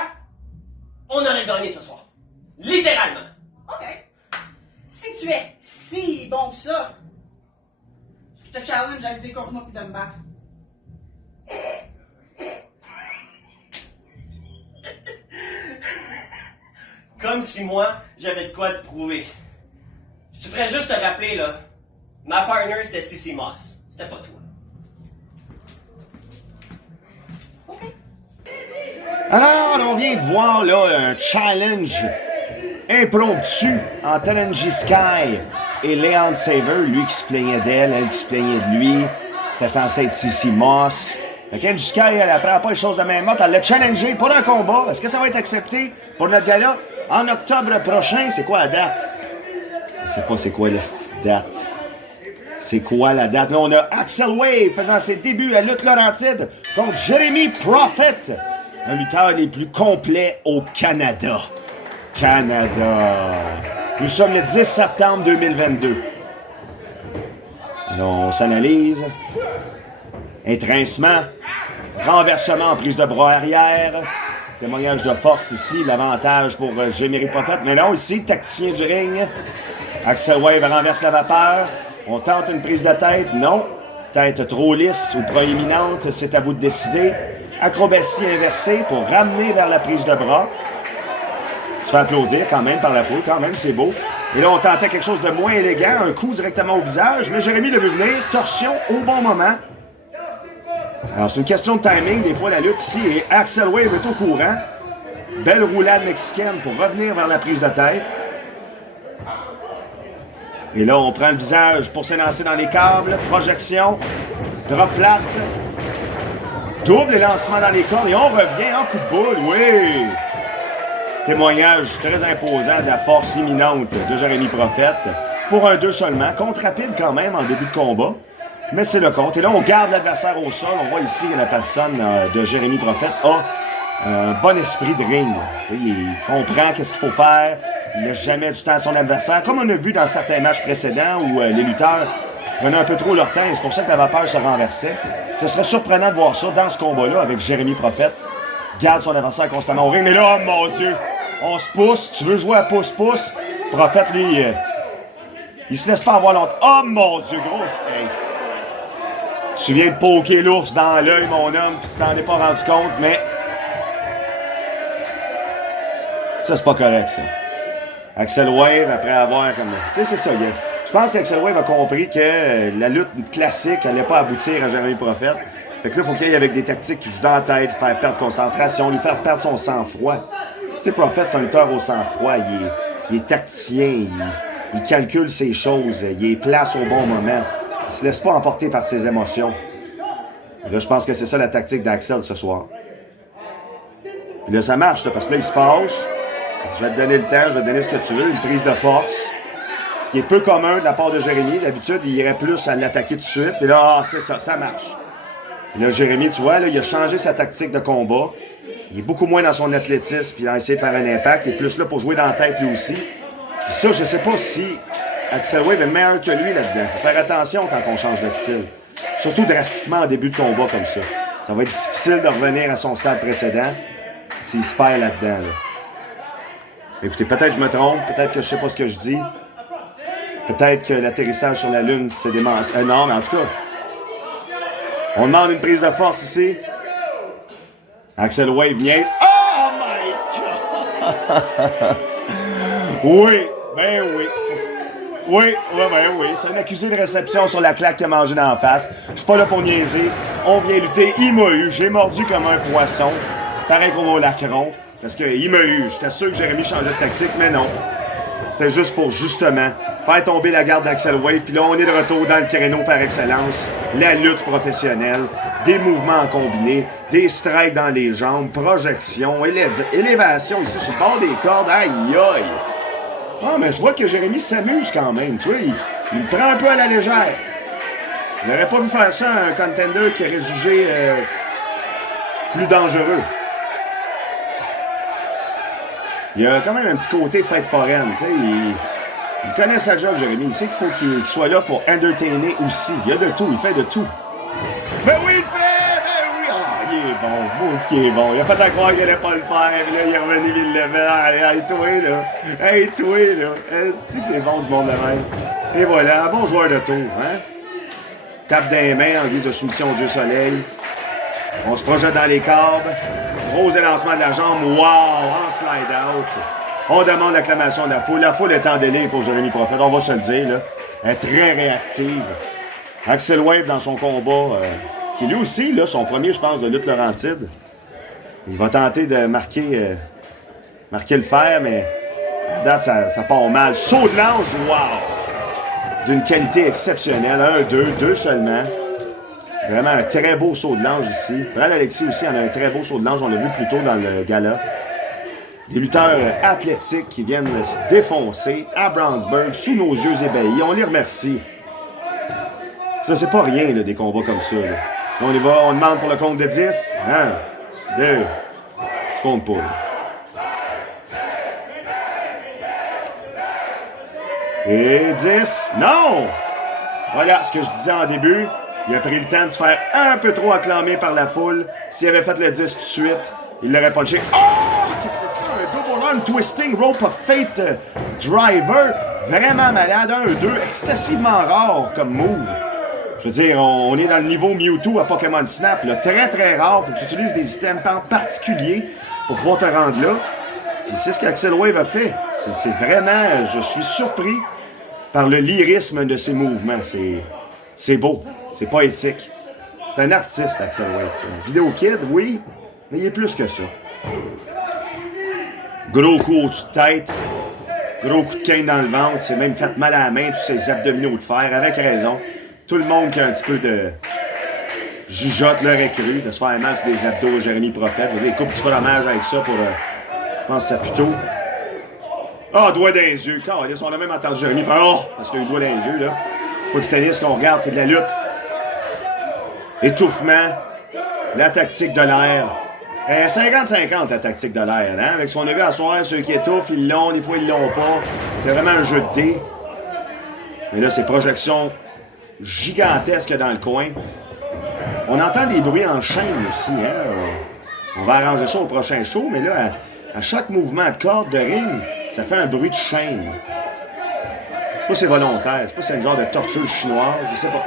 on aurait gagné ce soir. Littéralement. OK. Si tu es si bon que ça, je te challenge à lutter contre moi puis de me battre. Comme si moi, j'avais de quoi te prouver. Je te ferais juste te rappeler, là, ma partner, c'était Sissy Moss. C'était pas toi. Alors, on vient de voir là un challenge impromptu entre Angie Sky et Leon Saver. Lui qui se plaignait d'elle, elle qui se plaignait de lui. C'était censé être Sissy Moss. Fait qu'Angie Sky, elle apprend pas les choses de même mode. Elle l'a challengé pour un combat. Est-ce que ça va être accepté pour notre gala en octobre prochain? C'est quoi la date? Je sais pas c'est quoi la date. C'est quoi la date? Là, on a Axel Wave faisant ses débuts à Lutte Laurentide contre Jeremy Prophet, un lutteur les plus complets au Canada. Nous sommes le 10 septembre 2022. Alors, on s'analyse. Étrincement. Renversement en prise de bras arrière. Témoignage de force ici. L'avantage pour Jeremy Prophet. Mais non, ici, tacticien du ring. Axel Wave renverse la vapeur. On tente une prise de tête. Non. Tête trop lisse ou proéminente. C'est à vous de décider. Acrobatie inversée pour ramener vers la prise de bras. Je fais applaudir quand même par la foule. Quand même, c'est beau. Et là, on tentait quelque chose de moins élégant. Un coup directement au visage. Mais Jérémy l'a vu venir. Torsion au bon moment. Alors, c'est une question de timing. Des fois, la lutte ici. Et Axel Wave est au courant. Belle roulade mexicaine pour revenir vers la prise de tête. Et là, on prend le visage pour s'élancer dans les câbles. Projection. Drop flat. Double lancement dans les cordes. Et on revient en coup de boule. Oui! Témoignage très imposant de la force imminente de Jérémy Prophet. Pour un 2 seulement. Compte rapide quand même en début de combat. Mais c'est le compte. Et là, on garde l'adversaire au sol. On voit ici que la personne de Jérémy Prophet a un bon esprit de ring. Il comprend qu'est-ce qu'il faut faire. Il ne laisse jamais du temps à son adversaire. Comme on a vu dans certains matchs précédents où les lutteurs prenaient un peu trop leur temps. Et c'est pour ça que la vapeur se renversait. Ce serait surprenant de voir ça dans ce combat-là avec Jérémy Prophet. garde son adversaire constamment au ring. Mais là, oh mon Dieu, on se pousse. Tu veux jouer à pouce-pouce? Prophète, lui, il se laisse pas avoir longtemps. Oh mon Dieu, gros. Hey. Tu viens de poker l'ours dans l'œil, mon homme, puis tu t'en es pas rendu compte, mais... Ça, c'est pas correct, ça. Axel Wave, après avoir comme... Tu sais, c'est ça, je pense qu'Axel Wave a compris que la lutte classique n'allait pas aboutir à Jérémy Prophète. Fait que là, il faut qu'il y ait avec des tactiques qui jouent dans la tête, faire perdre concentration, lui faire perdre son sang-froid. Tu sais, Prophète, c'est un lutteur au sang-froid. Il est tacticien, il calcule ses choses, il est place au bon moment. Il se laisse pas emporter par ses émotions. Et là, je pense que c'est ça la tactique d'Axel ce soir. Puis là, ça marche, là, parce que là, il se fâche. Je vais te donner le temps, je vais te donner ce que tu veux, une prise de force. Ce qui est peu commun de la part de Jérémy. D'habitude, il irait plus à l'attaquer tout de suite. Et là, c'est ça, ça marche. Et là, Jérémy, tu vois, là, il a changé sa tactique de combat. Il est beaucoup moins dans son athlétisme, puis il a essayé de faire un impact. Il est plus là pour jouer dans la tête lui aussi. Puis ça, je sais pas si Axel Wave est meilleur que lui là-dedans. Faut faire attention quand on change de style. Surtout drastiquement en début de combat comme ça. Ça va être difficile de revenir à son stade précédent s'il se perd là-dedans. Là. Écoutez, peut-être que je me trompe, peut-être que je sais pas ce que je dis. Peut-être que l'atterrissage sur la Lune, c'est des non, mais en tout cas, on demande une prise de force ici. Axel Wave niaise. Oh my God! Oui, ben oui. Oui, ben oui. C'est un accusé de réception sur la claque qu'il a mangé dans la face. Je suis pas là pour niaiser. On vient lutter. Il m'a eu. J'ai mordu comme un poisson. Pareil qu'on va au Lacron. Parce qu'il m'a eu. J'étais sûr que Jérémy changeait de tactique, mais non. C'était juste pour, justement, faire tomber la garde d'Axel Wave. Puis là, on est de retour dans le créneau par excellence. La lutte professionnelle. Des mouvements en combiné. Des strikes dans les jambes. Projection. Élévation ici sur le bord des cordes. Aïe, aïe. Ah, mais je vois que Jérémy s'amuse quand même. Tu vois, il prend un peu à la légère. Il n'aurait pas vu faire ça à un contender qui aurait jugé plus dangereux. Il y a quand même un petit côté fête foraine, tu sais. Il connaît sa job, Jérémy. Il sait qu'il faut qu'il soit là pour entertainer aussi. Il y a de tout, il fait de tout. Ben oui, il fait! Ben oui! Ah, il est bon. Bon, ce qui est bon. Il a pas à croire qu'il allait pas le faire. Puis là, il est revenu, il levait. Hey, toi, là. Hey, toi, là. Tu sais que c'est bon du monde de même. Et voilà, bon joueur de tour, hein? Tape des mains en guise de soumission au Dieu Soleil. On se projette dans les câbles. Gros élancement de la jambe. Wow! En slide out. On demande l'acclamation de la foule. La foule est en délai pour Jérémy Prophète. On va se le dire, là. Elle est très réactive. Axel Wave dans son combat, qui lui aussi, là, son premier, je pense, de lutte Laurentide. Il va tenter de marquer le fer, mais à date, ça part mal. Saut de l'ange, wow! D'une qualité exceptionnelle. 1, 2 seulement. Vraiment un très beau saut de l'ange ici. Brad Alexis aussi en a un très beau saut de l'ange. On l'a vu plus tôt dans le gala. Des lutteurs athlétiques qui viennent se défoncer à Brownsburg sous nos yeux ébahis. On les remercie. Ça, c'est pas rien, là, des combats comme ça. Là. On y va, on demande pour le compte de 10. 1, 2. Je compte pas. Là. Et 10. Non! Voilà ce que je disais en début. Il a pris le temps de se faire un peu trop acclamer par la foule. S'il avait fait le 10 tout de suite, il l'aurait punché. Oh! Qu'est-ce que c'est ça? Un double arm twisting rope of fate driver. Vraiment malade. 1, 2. Excessivement rare comme move. Je veux dire, on est dans le niveau Mewtwo à Pokémon Snap. Là. Très, très rare. Faut que tu utilises des items particuliers pour pouvoir te rendre là. Et c'est ce qu'Axel Wave a fait. C'est vraiment... Je suis surpris par le lyrisme de ses mouvements. C'est beau. C'est poétique. C'est un artiste, Axel Wave. C'est un vidéo kid, oui, mais il est plus que ça. Gros coup au-dessus de tête. Gros coup de cane dans le ventre. C'est même fait mal à la main, tous ses abdominaux de fer, avec raison. Tout le monde qui a un petit peu de jugeote l'aurait cru, de se faire mal sur des abdos à Jérémy Prophète. Je veux dire, il coupe du fromage avec ça pour, je pense, ça plutôt. Ah, doigt dans les yeux. On a même entendu Jérémy faire « Oh! » parce qu'il a eu le doigt dans les yeux, là. C'est pas du tennis qu'on regarde, c'est de la lutte. Étouffement. La tactique de l'air. 50-50, la tactique de l'air, hein? Avec ce qu'on a vu à soir, ceux qui étouffent, ils l'ont, des fois ils l'ont pas. C'est vraiment un jeu de dés. Mais là, c'est projection gigantesque dans le coin. On entend des bruits en chaîne aussi, hein? On va arranger ça au prochain show, mais là, à chaque mouvement de corde, de ring, ça fait un bruit de chaîne. Je sais pas si c'est volontaire, je sais pas si c'est un genre de torture chinoise, je sais pas.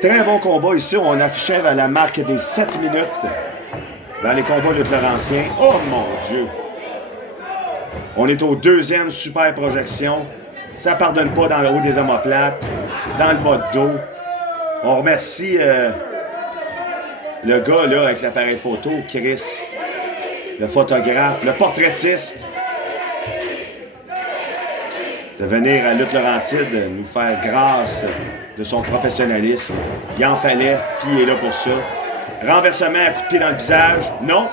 Très bon combat ici, on affichait à la marque des 7 minutes dans les combats de Laurentien. Oh mon Dieu! On est au deuxième super projection. Ça pardonne pas dans le haut des omoplates, dans le bas de dos. On remercie le gars là avec l'appareil photo, Chris, le photographe, le portraitiste, de venir à Lutte Laurentide nous faire grâce de son professionnalisme. Il en fallait, puis il est là pour ça. Renversement à coup de pied dans le visage, non.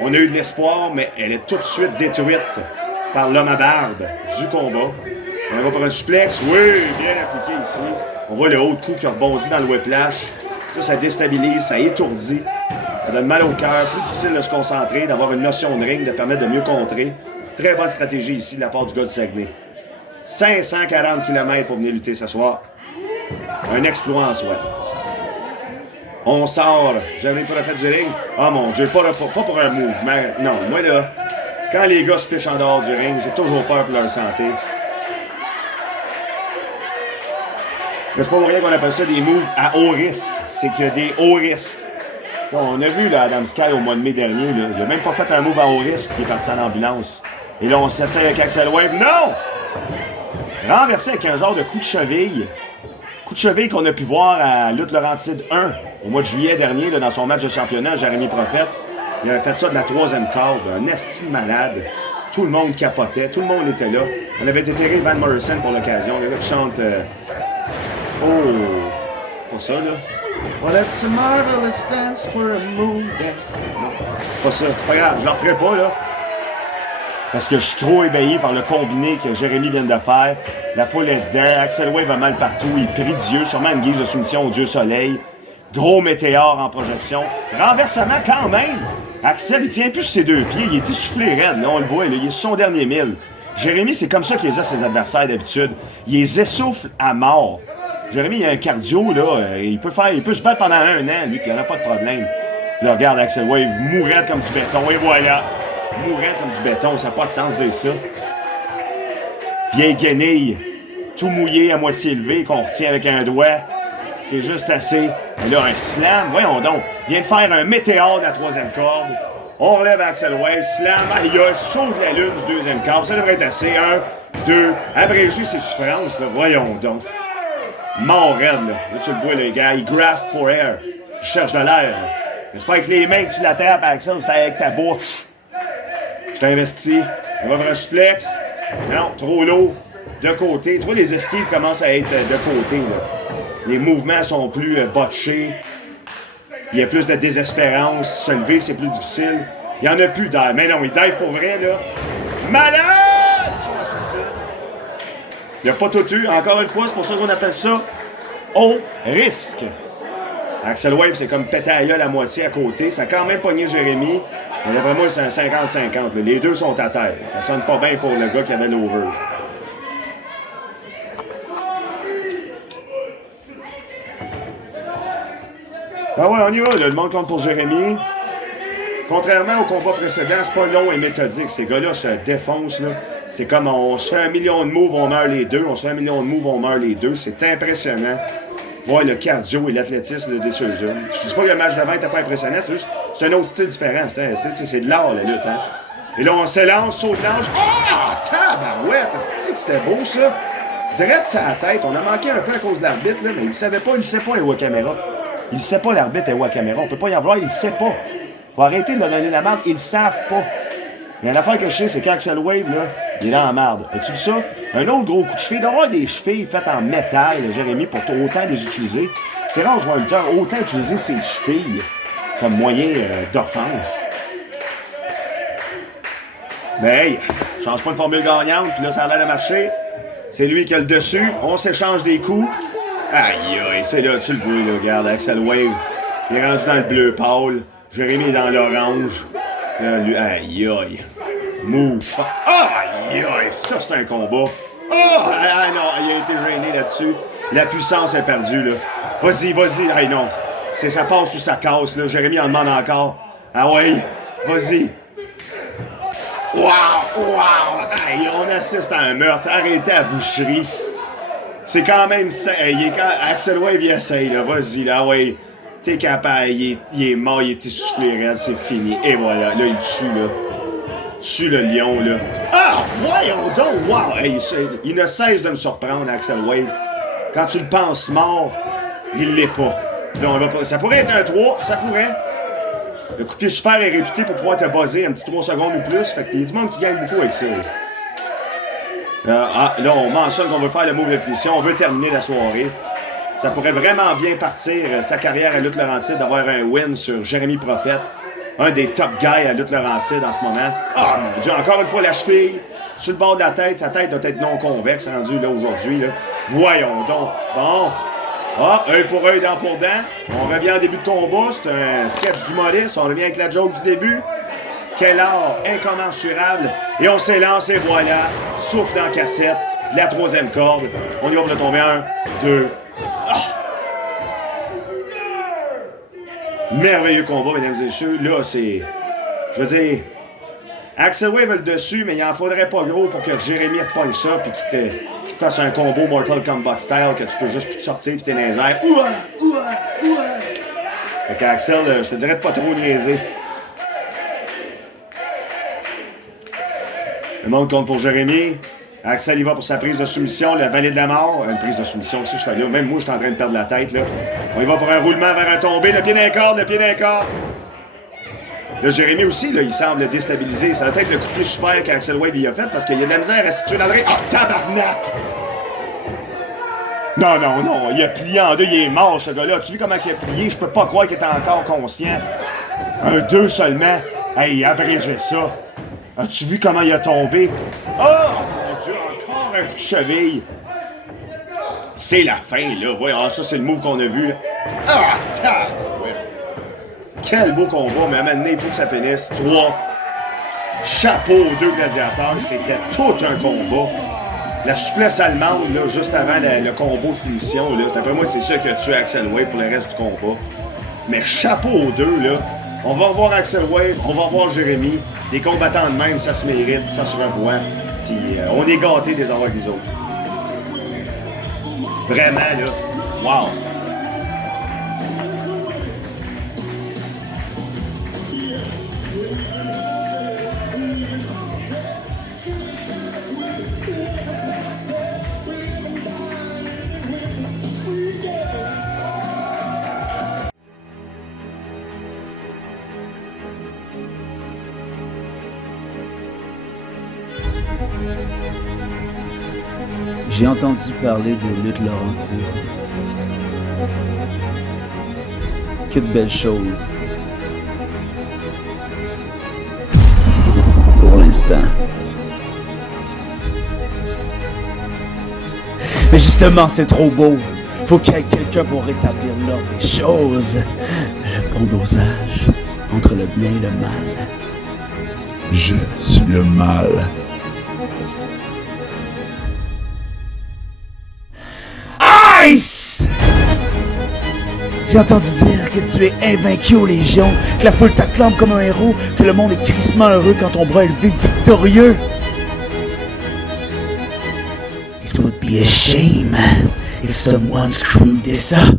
On a eu de l'espoir, mais elle est tout de suite détruite par l'homme à barbe du combat. On va pour un suplex, oui, bien appliqué ici. On voit le haut de cou qui rebondit dans le whiplash. Ça déstabilise, ça étourdit. Ça donne mal au cœur, plus difficile de se concentrer, d'avoir une notion de ring, de permettre de mieux contrer. Très bonne stratégie ici de la part du gars de Saguenay. 540 km pour venir lutter ce soir. Un exploit en soi. On sort. J'avais pas fait du ring. Ah mon Dieu, pas pour un mouvement. Non, moi là, quand les gars se pichent en dehors du ring, j'ai toujours peur pour leur santé. Mais c'est pas pour rien qu'on appelle ça des moves à haut risque. C'est qu'il y a des hauts risques. T'sais, on a vu là, Adam Sky au mois de mai dernier, là, il a même pas fait un move à haut risque qui est parti en ambulance. Et là, on s'essaye avec Axel Wave. Non! Renversé avec un genre de coup de cheville. Coup de cheville qu'on a pu voir à Lutte Laurentide 1 au mois de juillet dernier, là, dans son match de championnat, Jérémy Prophète. Il avait fait ça de la 3e corde, un esti de malade. Tout le monde capotait, tout le monde était là. On avait déterré Van Morrison pour l'occasion. Le gars qui chante... Oh! Pas ça, là. Well, it's a marvelous dance for a moon dance. Non, c'est pas ça. C'est pas grave, je l'en ferai pas, là. Parce que je suis trop ébahi par le combiné que Jérémy vient de faire. La foule est dedans. Axel Wave va mal partout. Il prie Dieu, sûrement une guise de soumission au Dieu Soleil. Gros météore en projection. Renversement quand même. Axel, il tient plus sur ses deux pieds. Il est essoufflé raide. Là, on le voit, là. Il est sur son dernier mille. Jérémy, c'est comme ça qu'il les a ses adversaires d'habitude. Il les essouffle à mort. Jérémy, il a un cardio, là. Il peut se battre pendant 1 an, lui, puis il n'y en a pas de problème. Là, regarde Axel Wave, mourette comme du béton. Et voilà. Mourette comme du béton, ça n'a pas de sens de dire ça. Vieille guenille, tout mouillé, à moitié levé, qu'on retient avec un doigt. C'est juste assez. Et là, un slam, voyons donc. Il vient de faire un météore de la 3e corde. On relève Axel Wave, slam, aïe, sauve la lune du 2e corde. Ça devrait être assez. 1, 2, abréger ses souffrances, là. Voyons donc. Mort raide, là. Là, tu le vois, le gars, il grasp for air. Il cherche de l'air. J'espère que les mains que tu l'attrapes, Axel, c'est avec ta bouche. Je t'investis. On va faire un suplex. Non, trop lourd. De côté. Tu vois, les esquives commencent à être de côté, là. Les mouvements sont plus botchés. Il y a plus de désespérance. Se lever, c'est plus difficile. Il n'y en a plus d'air. Mais non, il dive pour vrai, là. Malade! Il n'y a pas tout eu. Encore une fois, c'est pour ça qu'on appelle ça haut risque. Axel Wave, c'est comme péter à gueule à moitié à côté. Ça a quand même pogné Jérémy. Mais d'après moi, c'est un 50-50. Les deux sont à terre. Ça sonne pas bien pour le gars qui avait l'over. Ah ouais, on y va, là. Le monde compte pour Jérémy. Contrairement au combat précédent, c'est pas long et méthodique. Ces gars-là se défoncent, là. C'est comme on se fait 1 million de moves, on meurt les deux. On se fait 1 million de moves, on meurt les deux. C'est impressionnant. Voir le cardio et l'athlétisme de ceux-là. Je dis pas que le match d'avant n'était pas impressionnant, c'est juste c'est un autre style différent. C'est de l'art, la lutte. Hein? Et là, on s'élance, saute l'ange. Ah! Tabarouette! C'était beau, ça. Drette sa tête. On a manqué un peu à cause de l'arbitre, là, mais il savait pas, il sait pas, les caméra. Il sait pas, l'arbitre est caméra. On peut pas y en vouloir, il sait pas. Faut arrêter de leur donner la marde, ils le savent pas. Mais l'affaire que je sais, c'est qu'Axel Wave, là, il est dans la marde. As-tu vu ça? Un autre gros coup de cheville, d'avoir des chevilles faites en métal, Jérémy, pour autant les utiliser. C'est rare, je vois un lutteur autant utiliser ses chevilles comme moyen d'offense. Mais hey, change pas de formule gagnante, puis là, ça a l'air de marcher. C'est lui qui a le dessus, on s'échange des coups. Aïe, aïe, c'est là, tu le vois, là, regarde, Axel Wave, il est rendu dans le bleu pâle, Jérémy est dans l'orange. Là, lui, aïe, aïe. Move. Aïe, aïe, ça, c'est un combat. Ah non, il a été gêné là-dessus. La puissance est perdue, là. Vas-y, vas-y. Hey, non. Ça passe ou ça casse, là. Jérémy en demande encore. Ah ouais, vas-y. Wow! Hey, on assiste à un meurtre. Arrêtez la boucherie. C'est quand même ça. Hey, Axel Wave, il essaye, là. Vas-y, là. Ouais. T'es capable. Il est mort, il est essoufflé raide. C'est fini. Et voilà. Là, il tue, là. Tue le lion, là. Ah! Voyons donc! Wow! Hey, il ne cesse de me surprendre, Axel Wave. Quand tu le penses mort, il l'est pas. Là, ça pourrait être un 3. Ça pourrait. Le coup de pied super est réputé pour pouvoir te buzzer un petit 3 secondes ou plus. Fait qu'il y a du monde qui gagne beaucoup avec ça. Là, on mentionne qu'on veut faire le move de finition. On veut terminer la soirée. Ça pourrait vraiment bien partir sa carrière à Lutte Laurentide d'avoir un win sur Jérémy Prophète. Un des top guys à Lutte Laurentide en ce moment. Ah, mon Dieu, encore une fois la cheville. Sur le bord de la tête. Sa tête doit être non convexe rendu là aujourd'hui. Là. Voyons donc. Bon. Ah, œil pour œil, dent pour dent. On revient en début de combat. C'est un sketch d'humoriste. On revient avec la joke du début. Quel art incommensurable. Et on s'élance et voilà. Souffle dans la cassette. De la troisième corde. On y va pour tomber 1, 2. Ah! Merveilleux combat, mesdames et messieurs. Là, c'est... Je veux dire... Axel Wave a le dessus, mais il en faudrait pas gros pour que Jérémy repogne ça puis qu'il te fasse un combo Mortal Kombat style que tu peux juste plus te sortir puis t'es dans les airs. Ouah! Fait qu'Axel, je te dirais de pas trop niaiser. Le monde compte pour Jérémy. Axel y va pour sa prise de soumission, la vallée de la mort. Une prise de soumission aussi, je fais là. Même moi, je suis en train de perdre la tête, là. On y va pour un roulement vers un tombé. Le pied d'un corps. Là, Jérémy aussi, là, il semble déstabilisé. Ça doit être le coup de pied super qu'Axel Wave y a fait parce qu'il y a de la misère à se situer dans le ring. Ah, tabarnak! Non, il a plié en deux, il est mort, ce gars-là. Tu vois comment il a plié? Je peux pas croire qu'il était encore conscient. Un 2 seulement. Hey, abrégez ça. As-tu vu comment il a tombé? Oh, mon Dieu, encore un coup de cheville. C'est la fin, là. Voyons, ça, c'est le move qu'on a vu, là. Ah, tabarouette. Quel beau combat, mais à un moment donné, il faut que ça finisse. 3. Chapeau aux deux gladiateurs. C'était tout un combat. La souplesse allemande, là, juste avant le combo de finition, là. D'après moi, c'est ça qui a tué Axel Wave pour le reste du combat. Mais chapeau aux deux, là. On va revoir Axel Wave, on va revoir Jérémy. Les combattants de même, ça se mérite, ça se revoit. Puis on est gâtés des avoir avec les autres. Vraiment, là. Wow! J'ai entendu parler de Lutte Laurentide. Que de belles choses. Pour l'instant. Mais justement, c'est trop beau. Faut qu'il y ait quelqu'un pour rétablir l'ordre des choses. Le bon dosage entre le bien et le mal. Je suis le mal. Ice! J'ai entendu dire que tu es invaincu aux légions, que la foule t'acclame comme un héros, que le monde est crissement heureux quand ton bras est levé victorieux. It would be a shame if someone screwed this up.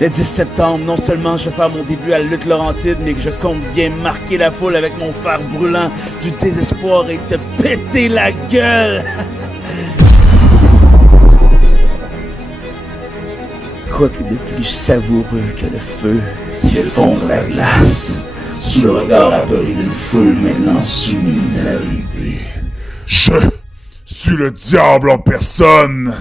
Le 10 septembre, non seulement je vais faire mon début à la Lutte Laurentide, mais que je compte bien marquer la foule avec mon fer brûlant du désespoir et te péter la gueule. Quoi que de plus savoureux que le feu qui fait fondre la glace, sous le regard apeuré d'une foule maintenant soumise à la vérité. Je suis le diable en personne.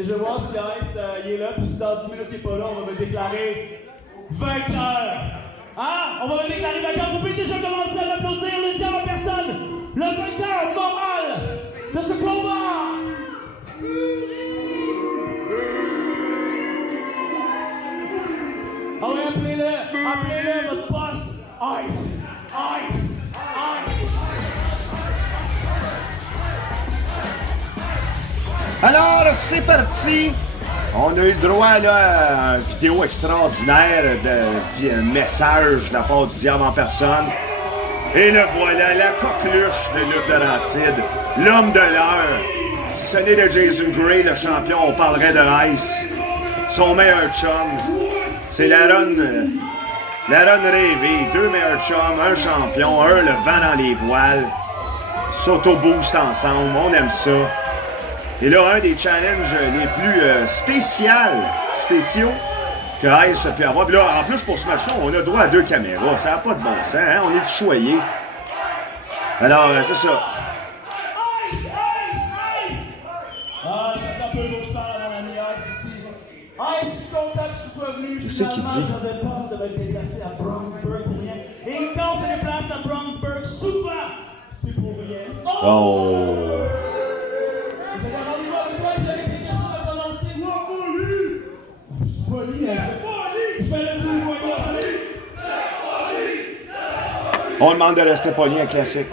Et je vais voir si Ice il est là, puis si dans 10 minutes il n'est pas là, on va me déclarer vainqueur. Hein? On va me déclarer vainqueur. Vous pouvez déjà commencer à l'applaudir, le diable en personne, le vainqueur moral de ce combat. Ah oui, appelez-le votre boss, Ice. Alors, c'est parti! On a eu le droit là, à une vidéo extraordinaire un message de la part du diable en personne. Et le voilà, la coqueluche de Luc Laurentide, l'homme de l'heure. Si ce n'est de Jason Gray, le champion, on parlerait de Ice. Son meilleur chum. C'est la run rêvée. Deux meilleurs chums, un champion, un le vent dans les voiles. S'auto-boost ensemble, on aime ça. Et là, un des challenges les plus spéciaux que Ice a pu avoir. Puis là, en plus, pour ce match-là, on a droit à 2 caméras. Ça n'a pas de bon sens, hein? On est choyés. Alors, c'est ça. Ah, j'ai un peu d'eau à mon ami Ice ici. Ice, je suis content que tu sois venu. Qu'est-ce qu'il dit? J'avais peur de me déplacer à Brownsburg pour rien. Et quand on se déplace à Brownsburg, souvent, c'est pour rien. Oh! J'avais rendez-vous avec toi, j'avais quelque chose à t'annoncer. Non, poli! Je suis poli, hein? Je vais le dire, voyons. On demande de rester poli, un classique.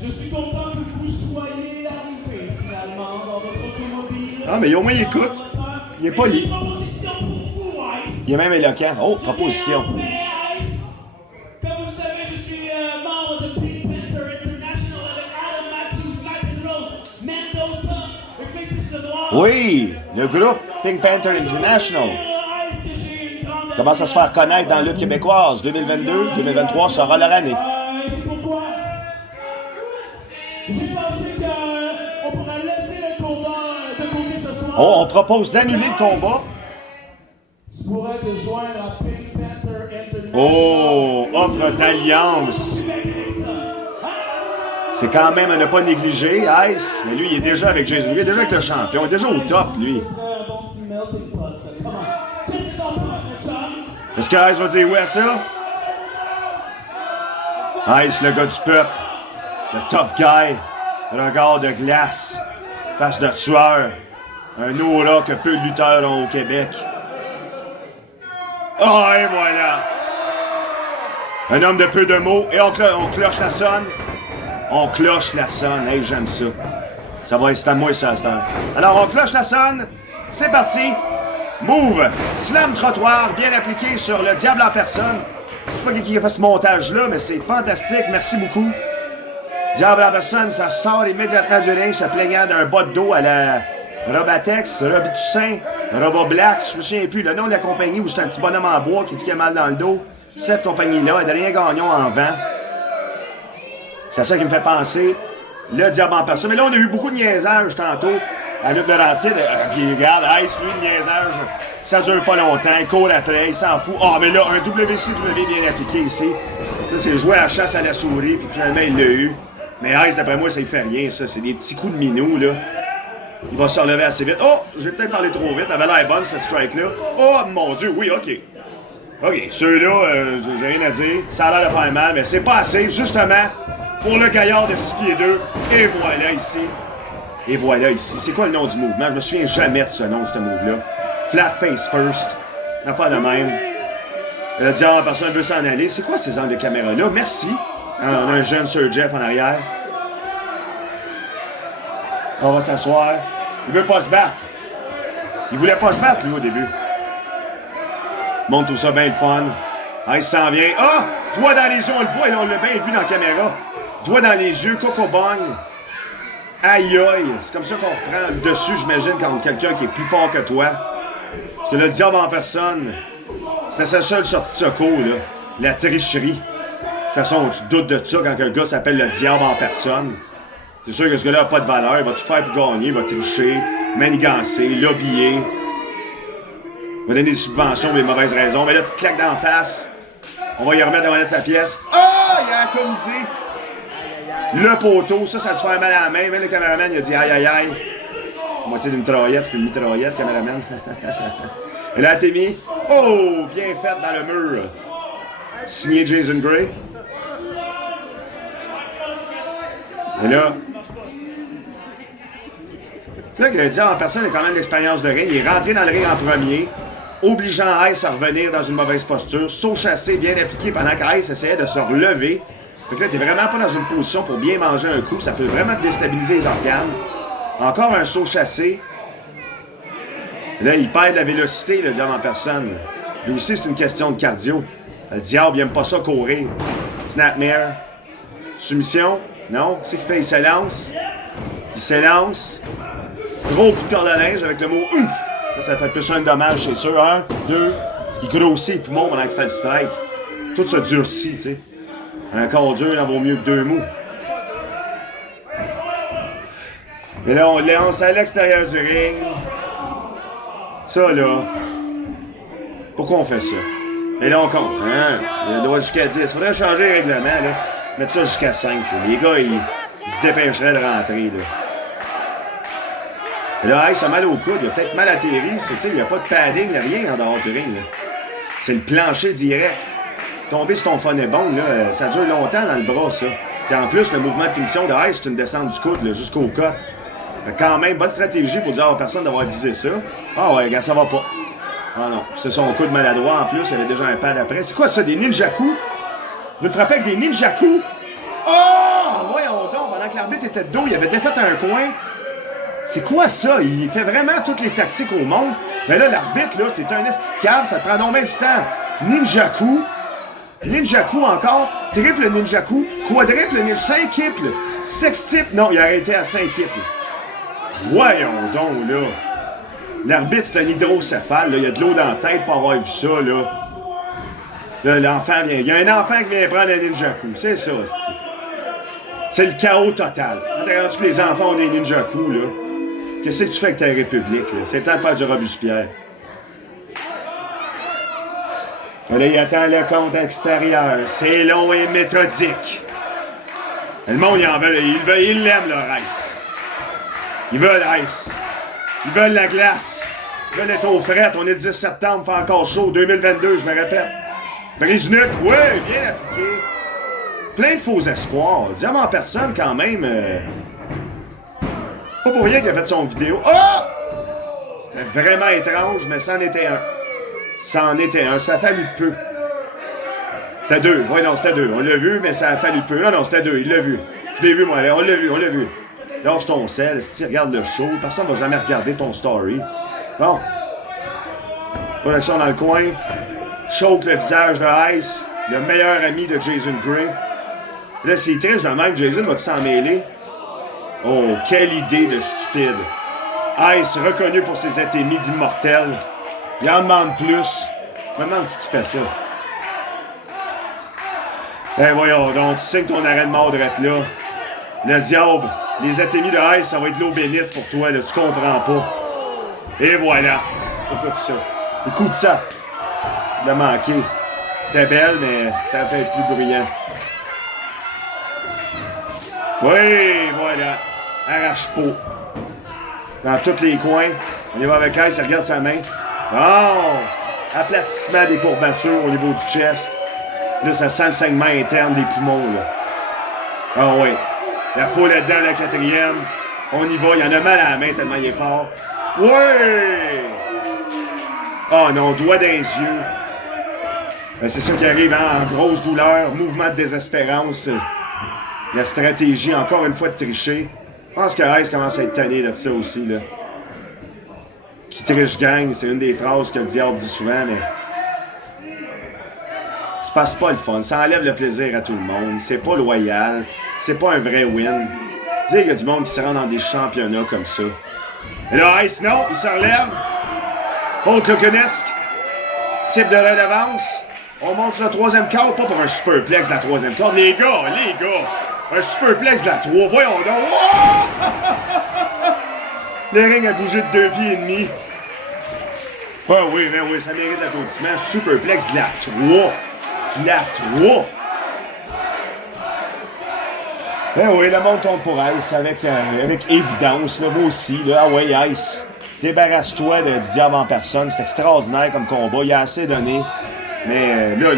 Je suis content que vous soyez arrivés finalement dans votre automobile. Ah, mais au moins il écoute. Il est poli. J'ai une proposition pour vous, Ice. Il est même éloquent. Oh, proposition. Comme vous savez, je suis membre de Pink Panther International avec Adam Matthews, Mike Rose, Mendoza, le Félix Lenoir. Oui, le groupe Pink Panther International commence à se faire connaître dans la lutte québécoise. 2022-2023 sera leur année. C'est pourquoi j'ai pensé qu'on pourrait laisser le combat de côté ce soir. Oh, on propose d'annuler le combat. Tu pourrais te joindre à Pink Panther International. Oh, offre d'alliance. C'est quand même à ne pas négliger, Ice. Mais lui, il est déjà avec Jason. Il est déjà avec le champion. Il est déjà au top, lui. Est-ce que Ice va dire oui à ça? Ice, le gars du peuple. Le tough guy. Regard de glace. Face de tueur. Un aura que peu de lutteurs ont au Québec. Oh, et voilà. Un homme de peu de mots. Et on cloche la sonne. On cloche la sonne. Hey, j'aime ça. Ça va être à moi, ça, à cette heure. Alors, on cloche la sonne. C'est parti. Move. Slam trottoir, bien appliqué sur le diable en personne. Je sais pas qui a fait ce montage-là, mais c'est fantastique. Merci beaucoup. Diable en personne, ça sort immédiatement du ring, se plaignant d'un bas de dos à la Robatex, Robitussin, Roboblax, je me souviens plus. Le nom de la compagnie où c'est un petit bonhomme en bois qui dit qu'il a mal dans le dos. Cette compagnie-là, Adrien Gagnon en vent. C'est ça qui me fait penser. Le diable en personne. Mais là, on a eu beaucoup de niaisage tantôt à Luc Laurentide. Puis regarde, Ice, lui, le niaisage, ça dure pas longtemps. Il court après, il s'en fout. Ah, mais là, un WCW bien appliqué ici. Ça, c'est jouer à la chasse à la souris, puis finalement, il l'a eu. Mais Ice, d'après moi, ça ne fait rien, ça. C'est des petits coups de minou, là. Il va se relever assez vite. Oh, j'ai peut-être parlé trop vite. Elle avait l'air bonne, cette strike-là. Oh, mon Dieu, oui, OK. OK, ceux-là, j'ai rien à dire. Ça a l'air de faire mal, mais c'est pas assez, justement, pour le gaillard de 6 pieds 2. Et voilà ici. Et voilà ici. C'est quoi le nom du mouvement? Je me souviens jamais de ce nom, de ce move-là. Flat face first. Affaire de même. Le diable en personne veut s'en aller. C'est quoi ces angles de caméra-là? Merci. On a un jeune Sir Jeff en arrière. On va s'asseoir. Il veut pas se battre. Il voulait pas se battre, lui, au début. Montre tout ça bien le fun. Ah, il s'en vient. Ah! Doigt dans les yeux, on le voit, là, on l'a bien vu dans la caméra. Doigt dans les yeux, Coco Bong. Aïe aïe. C'est comme ça qu'on reprend le dessus, j'imagine, quand quelqu'un qui est plus fort que toi. Parce que le diable en personne, c'était sa seule sortie de secours, là. La tricherie. De toute façon, tu te doutes de ça quand un gars s'appelle le diable en personne. C'est sûr que ce gars-là n'a pas de valeur. Il va tout faire pour gagner. Il va tricher, manigancer, lobbyer. Il va donner des subventions pour les mauvaises raisons. Mais là, tu te claques d'en face. On va y remettre devant de sa pièce. Ah! Il a atomisé. Le poteau. Ça te fait mal à la main. Même le caméraman, il a dit aïe aïe aïe. Moitié d'une mitraillette, c'est une mitraillette, caméraman. Et là, Timmy. Oh, bien faite dans le mur. Signé Jason Gray. Et là. Tu vois que le diable en personne a quand même l'expérience de ring. Il est rentré dans le ring en premier, obligeant Ice à revenir dans une mauvaise posture. Saut chassé bien appliqué pendant qu'Ice essayait de se relever. Donc là, t'es vraiment pas dans une position pour bien manger un coup. Ça peut vraiment te déstabiliser les organes. Encore un saut chassé. Là, il perd de la vélocité, le diable en personne. Lui aussi, c'est une question de cardio. Le diable, il aime pas ça courir. Snapmare. Soumission. Non. C'est qu'il fait? Il s'élance. Il s'élance. Gros coup de corde à linge avec le mot « ouf ». Ça fait plus un dommage, c'est sûr. 1, 2. Ce qui grossit les poumons pendant qu'il fait le strike. Tout ça durcit, tu sais. Un corps dur, il en vaut mieux que 2 mous. Et là, on lance à l'extérieur du ring. Ça, là. Pourquoi on fait ça? Et là, on compte. Hein? Il doit jusqu'à 10. Il faudrait changer le règlement, là. Mettre ça jusqu'à 5. Là. Les gars, ils se dépêcheraient de rentrer, là. Et là, Ice a mal au coude. Il a peut-être mal atterri. Il n'y a pas de padding, il n'y a rien en dehors du ring, là. C'est le plancher direct. Tomber sur ton phonébone, là, ça dure longtemps dans le bras, ça. Puis en plus, le mouvement de finition de Ice, c'est une descente du coude, là, jusqu'au cut. Quand même, bonne stratégie pour dire à personne d'avoir visé ça. Ah ouais, gars, ça va pas. Ah non, c'est son coup de maladroit en plus, il y avait déjà un pad après. C'est quoi ça, des ninjaku? Vous le frappez avec des ninjaku? Oh! Voyons donc, pendant que l'arbitre était de dos, il avait défait un coin. C'est quoi ça? Il fait vraiment toutes les tactiques au monde. Mais là, l'arbitre, là, t'es un esti de cave, ça te prend donc même du temps. Ninjaku. Ninjaku encore. Triple ninjaku. Quadruple ninjaku. Cinquiple. Sextiple. Non, il a arrêté à cinquiple. Voyons donc, là. L'arbitre, c'est un hydrocéphale, là. Il y a de l'eau dans la tête pour avoir vu ça, là. Là, l'enfant vient. Il y a un enfant qui vient prendre un ninjaku. C'est ça, c'est le chaos total. Quand t'as rendu que les enfants ont des ninjaku, là, qu'est-ce que tu fais avec ta république, là? C'est le temps de faire du Robespierre. Là, il attend le compte extérieur. C'est long et méthodique. Le monde, il en veut. Il l'aime, leur Ice. Ils veulent Ice. Ils veulent la glace. Ils veulent être au fret. On est le 10 septembre, fait encore chaud. 2022, je me répète. Brise-nuque, oui, bien appliqué. Plein de faux espoirs. Diamant en personne, quand même. Pas pour rien qu'il a fait son vidéo. Oh! C'était vraiment étrange, mais c'en était un. C'en était un. Ça a fallu peu. C'était 2. Oui, non, c'était 2. On l'a vu, mais ça a fallu peu. Non, non, c'était 2. Il l'a vu. Je l'ai vu, moi. On l'a vu, on l'a vu. Lâche ton sel, si tu regardes le show, personne ne va jamais regarder ton story. Bon. Projection dans le coin. Choke le visage de Ice, le meilleur ami de Jason Gray. Là, c'est triste de même, Jason va-tu s'en mêler? Oh, quelle idée de stupide. Ice, reconnu pour ses atémies d'immortel. Il en demande plus. Je me demande qui fait ça. Ben voyons donc, tu sais que ton arrêt de mort doit être là. Le diable, les atémies de Ice, ça va être de l'eau bénite pour toi, là, tu comprends pas. Et voilà. Écoute ça. Le coup de sang. Il a manqué. T'es belle, mais ça va être plus bruyant. Oui, voilà. Arrache-peau. Dans tous les coins. On y va avec Ice, il regarde sa main. Oh! Aplatissement des courbatures au niveau du chest. Là, ça sent le saignement interne des poumons, là. Ah oui. La foule est dedans, la 4e. On y va. Il y en a mal à la main tellement il est fort. Oui! Oh non, doigt dans les yeux. Ben, c'est ça qui arrive, hein, en grosse douleur, mouvement de désespérance. La stratégie, encore une fois, de tricher. Je pense que Ice commence à être tanné de ça aussi, là. Qui triche gagne, c'est une des phrases que le diable dit souvent, mais... Ça passe pas le fun, ça enlève le plaisir à tout le monde, c'est pas loyal, c'est pas un vrai win. Dire qu'il y a du monde qui se rend dans des championnats comme ça. Et là, Ice, non, il se relève. Paul Coconesque, type de relevance. On monte sur le 3e quart, pas pour un superplex de la 3e corde. Les gars, un superplex de la 3, voyons donc. Oh! Le ring a bougé de 2 pieds et demi. Ah oui, ben oui, ça mérite l'applaudissement. Superplex de la 3. De la 3. Eh oui, le monde tombe pour Ice avec évidence, là, moi aussi. Là. Ah ouais, Ice, débarrasse-toi du diable en personne. C'est extraordinaire comme combat. Il a assez donné. Mais là,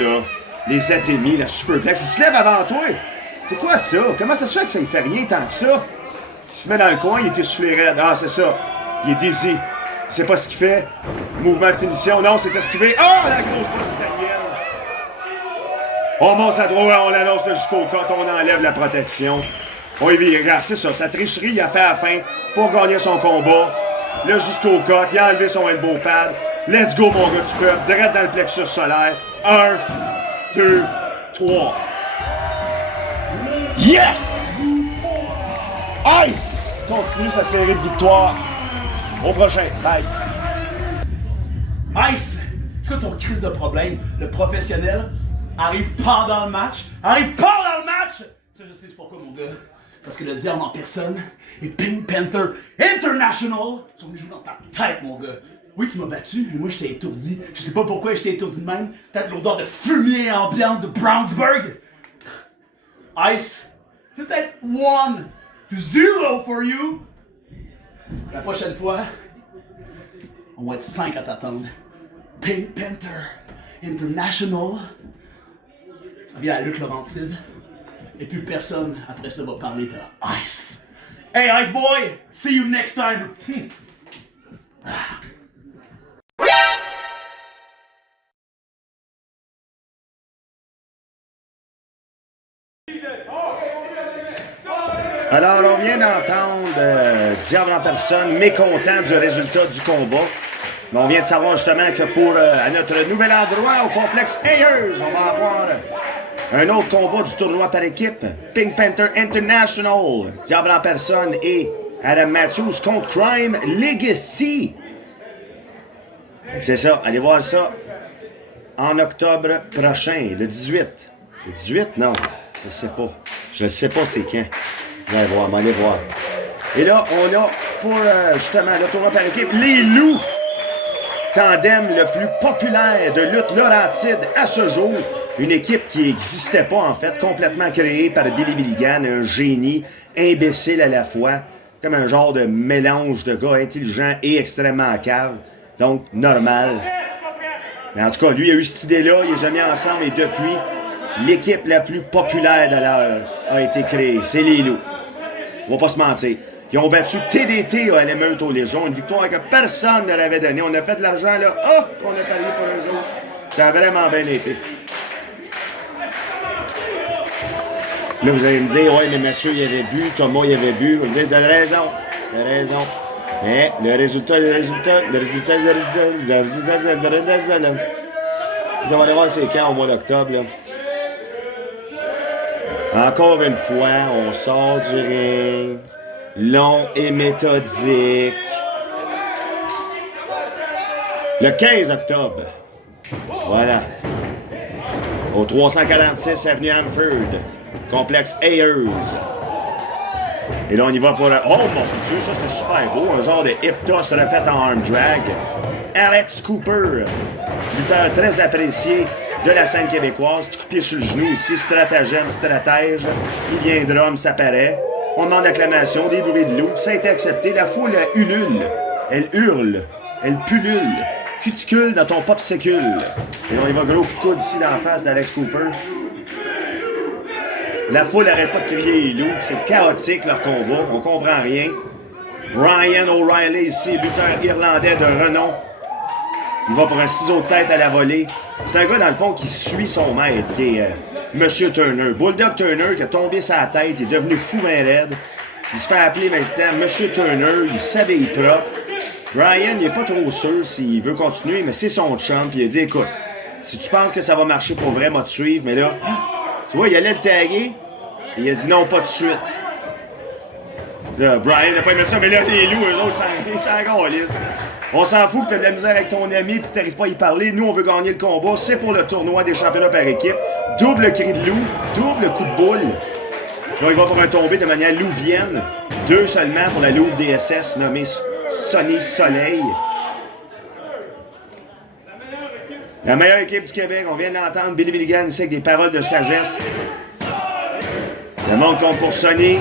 les atémies, la superplex, il se lève avant toi. C'est quoi ça? Comment ça se fait que ça ne fait rien tant que ça? Il se met dans le coin, il est essoufflé raide. Ah, c'est ça. Il est dizzy. Il sait pas ce qu'il fait. Mouvement de finition. Non, c'est esquivé. Ah, la grosse botte italienne. On monte sa droite, on l'annonce jusqu'au côte, on enlève la protection. On y vire. C'est ça, sa tricherie, il a fait à la fin pour gagner son combat. Là, jusqu'au côte, il a enlevé son elbow pad. Let's go, mon gars du peuple. Direct dans le plexus solaire. 1, 2, 3. Yes! Ice continue sa série de victoires. Au prochain. Bye. Ice, c'est quoi ton crise de problème? Le professionnel arrive pendant le match. Arrive pendant le match! Ça, je sais c'est pourquoi, mon gars. Parce que le diable en personne et Pink Panther International sont venus jouer dans ta tête, mon gars. Oui, tu m'as battu, mais moi, je t'ai étourdi. Je sais pas pourquoi je t'ai étourdi de même. Peut-être l'odeur de fumier ambiant de Brownsburg. Ice, c'est peut-être 1-0 for you. La prochaine fois, on va être 5 à t'attendre. Pink Panther International. Ça vient à Luc Laurentide. Et plus personne après ça va parler de Ice. Hey Ice Boy, see you next time. Alors, on vient d'entendre Diable en personne, mécontent du résultat du combat. Mais on vient de savoir justement que pour à notre nouvel endroit au complexe Ayers, on va avoir un autre combat du tournoi par équipe. Pink Panther International, Diable en personne et Adam Matthews contre Crime Legacy. C'est ça, allez voir ça en octobre prochain, le 18. Le 18? Non, je sais pas. Je ne sais pas c'est quand. Allez voir, allez voir. Et là, on a pour justement le tournoi par équipe, les Loups. Tandem le plus populaire de lutte laurentide à ce jour. Une équipe qui n'existait pas, en fait, complètement créée par Billy Billigan, un génie, imbécile à la fois, comme un genre de mélange de gars intelligents et extrêmement cave. Donc, normal. Mais en tout cas, lui, il a eu cette idée-là, il les a mis ensemble et depuis, l'équipe la plus populaire de l'heure a été créée. C'est les Loups. On va pas se mentir. Ils ont battu TDT à l'émeute aux Légions, une victoire que personne ne leur avait donnée. On a fait de l'argent là, qu'on a parié pour eux autres. Ça a vraiment bien été. Là, vous allez me dire, ouais, mais Mathieu, il avait bu, Thomas, il avait bu. Vous allez me dire, t'as raison. Mais le résultat. On va aller voir c'est quand au mois d'octobre, là. Encore une fois, on sort du ring. Long et méthodique. Le 15 octobre. Voilà. Au 346 avenue Hamford. Complexe Ayers. Et là, on y va pour... Oh mon Dieu, ça c'était super beau. Un genre de hip toss refait en arm drag. Alex Cooper. Lutteur très apprécié de la scène québécoise. Petit coup de pied sur le genou ici. Stratagème, stratège. Il viendra, homme, ça paraît. On demande l'acclamation, des bruits de loup. Ça a été accepté. La foule ulule. Elle hurle. Elle pullule. Cuticule dans ton popsicule. Et on y va gros coup de coude ici dans la face d'Alex Cooper. La foule n'arrête pas de crier les loups. C'est chaotique leur combat. On comprend rien. Brian O'Reilly ici, lutteur irlandais de renom. Il va pour un ciseau de tête à la volée. C'est un gars, dans le fond, qui suit son maître, qui est Monsieur Turner. Bulldog Turner, qui a tombé sa tête, il est devenu fou ben raide. Il se fait appeler maintenant Monsieur Turner, il s'habille propre. Brian, il est pas trop sûr s'il veut continuer, mais c'est son chum, puis il a dit, écoute, si tu penses que ça va marcher pour vrai, moi te suivre, mais là, tu vois, il allait le taguer, et il a dit non, pas de suite. Là, Brian n'a pas aimé ça, mais là, les loups, eux autres, ils s'en galissent. On s'en fout que t'as de la misère avec ton ami et que t'arrives pas à y parler. Nous, on veut gagner le combat. C'est pour le tournoi des championnats par équipe. Double cri de loup, double coup de boule. Là, il va pour un tombé de manière louvienne. 2 seulement pour la Louve DSS nommée Sonny Soleil. La meilleure équipe du Québec, on vient d'entendre Billy Billigan ici avec des paroles de sagesse. Le monde compte pour Sonny.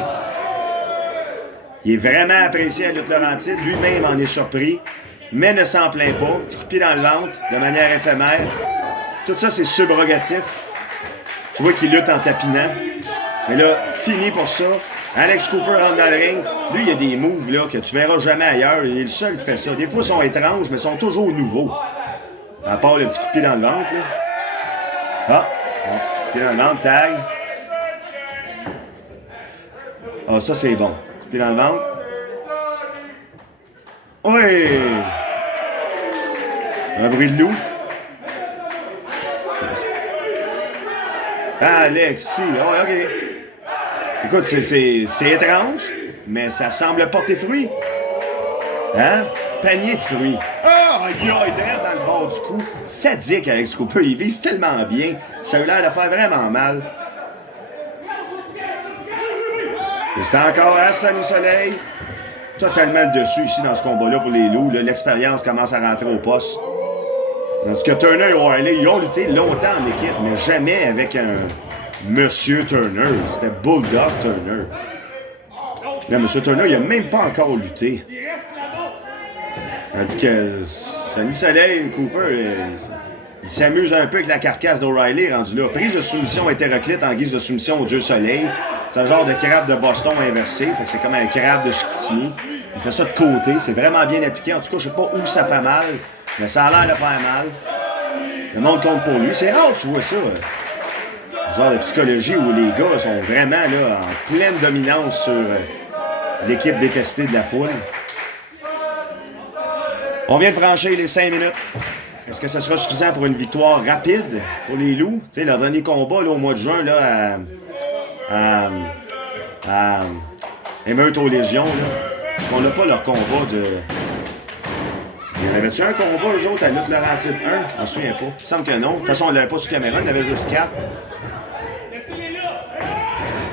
Il est vraiment apprécié à Lutte Laurentide. Lui-même en est surpris, mais ne s'en plaint pas. Petit coup de pied dans le ventre, de manière éphémère. Tout ça, c'est subrogatif. Tu vois qu'il lutte en tapinant. Mais là, fini pour ça. Alex Cooper rentre dans le ring. Lui, il y a des moves là, que tu verras jamais ailleurs. Il est le seul qui fait ça. Des fois, ils sont étranges, mais ils sont toujours nouveaux. À part le petit coup de pied dans le ventre. Là. Ah, bon, petit coup de pied dans le ventre, tag. Ah, ça, c'est bon. Coup de pied dans le ventre. Oui! Un bruit de loup. Alexis, oh, OK. Écoute, c'est étrange, mais ça semble porter fruit. Hein? Panier de fruits. Ah, il est dans le bord du cou. Sadique, Alex Cooper. Il vise tellement bien. Ça a eu l'air de faire vraiment mal. Et c'est encore à Sonny Soleil. Totalement le dessus ici dans ce combat-là pour les loups. L'expérience commence à rentrer au poste. Parce que Turner et O'Reilly, ils ont lutté longtemps en équipe, mais jamais avec un Monsieur Turner. C'était Bulldog Turner. Là, Monsieur Turner, il n'a même pas encore lutté. Tandis que Sonny Soleil, Cooper, il s'amuse un peu avec la carcasse d'O'Reilly rendu là. Prise de soumission hétéroclite en guise de soumission au Dieu Soleil. C'est un genre de crabe de Boston inversé. Fait que c'est comme un crabe de Chicoutimi. Il fait ça de côté. C'est vraiment bien appliqué. En tout cas, je sais pas où ça fait mal, mais ça a l'air de faire mal. Le monde compte pour lui. C'est rare que tu vois ça. Un genre de psychologie où les gars sont vraiment là, en pleine dominance sur l'équipe détestée de la foule. On vient de franchir les 5 minutes. Est-ce que ce sera suffisant pour une victoire rapide pour les loups? Tu sais, leur dernier combat là, au mois de juin là, à Émeute aux Légions, là. On n'a pas leur combat de... Il y en avait-tu un combat, eux autres, à Lutte Laurentide 1? Je m'en souviens pas. Il me semble que non. De toute façon, on l'avait pas sur caméra, il y en avait juste 4.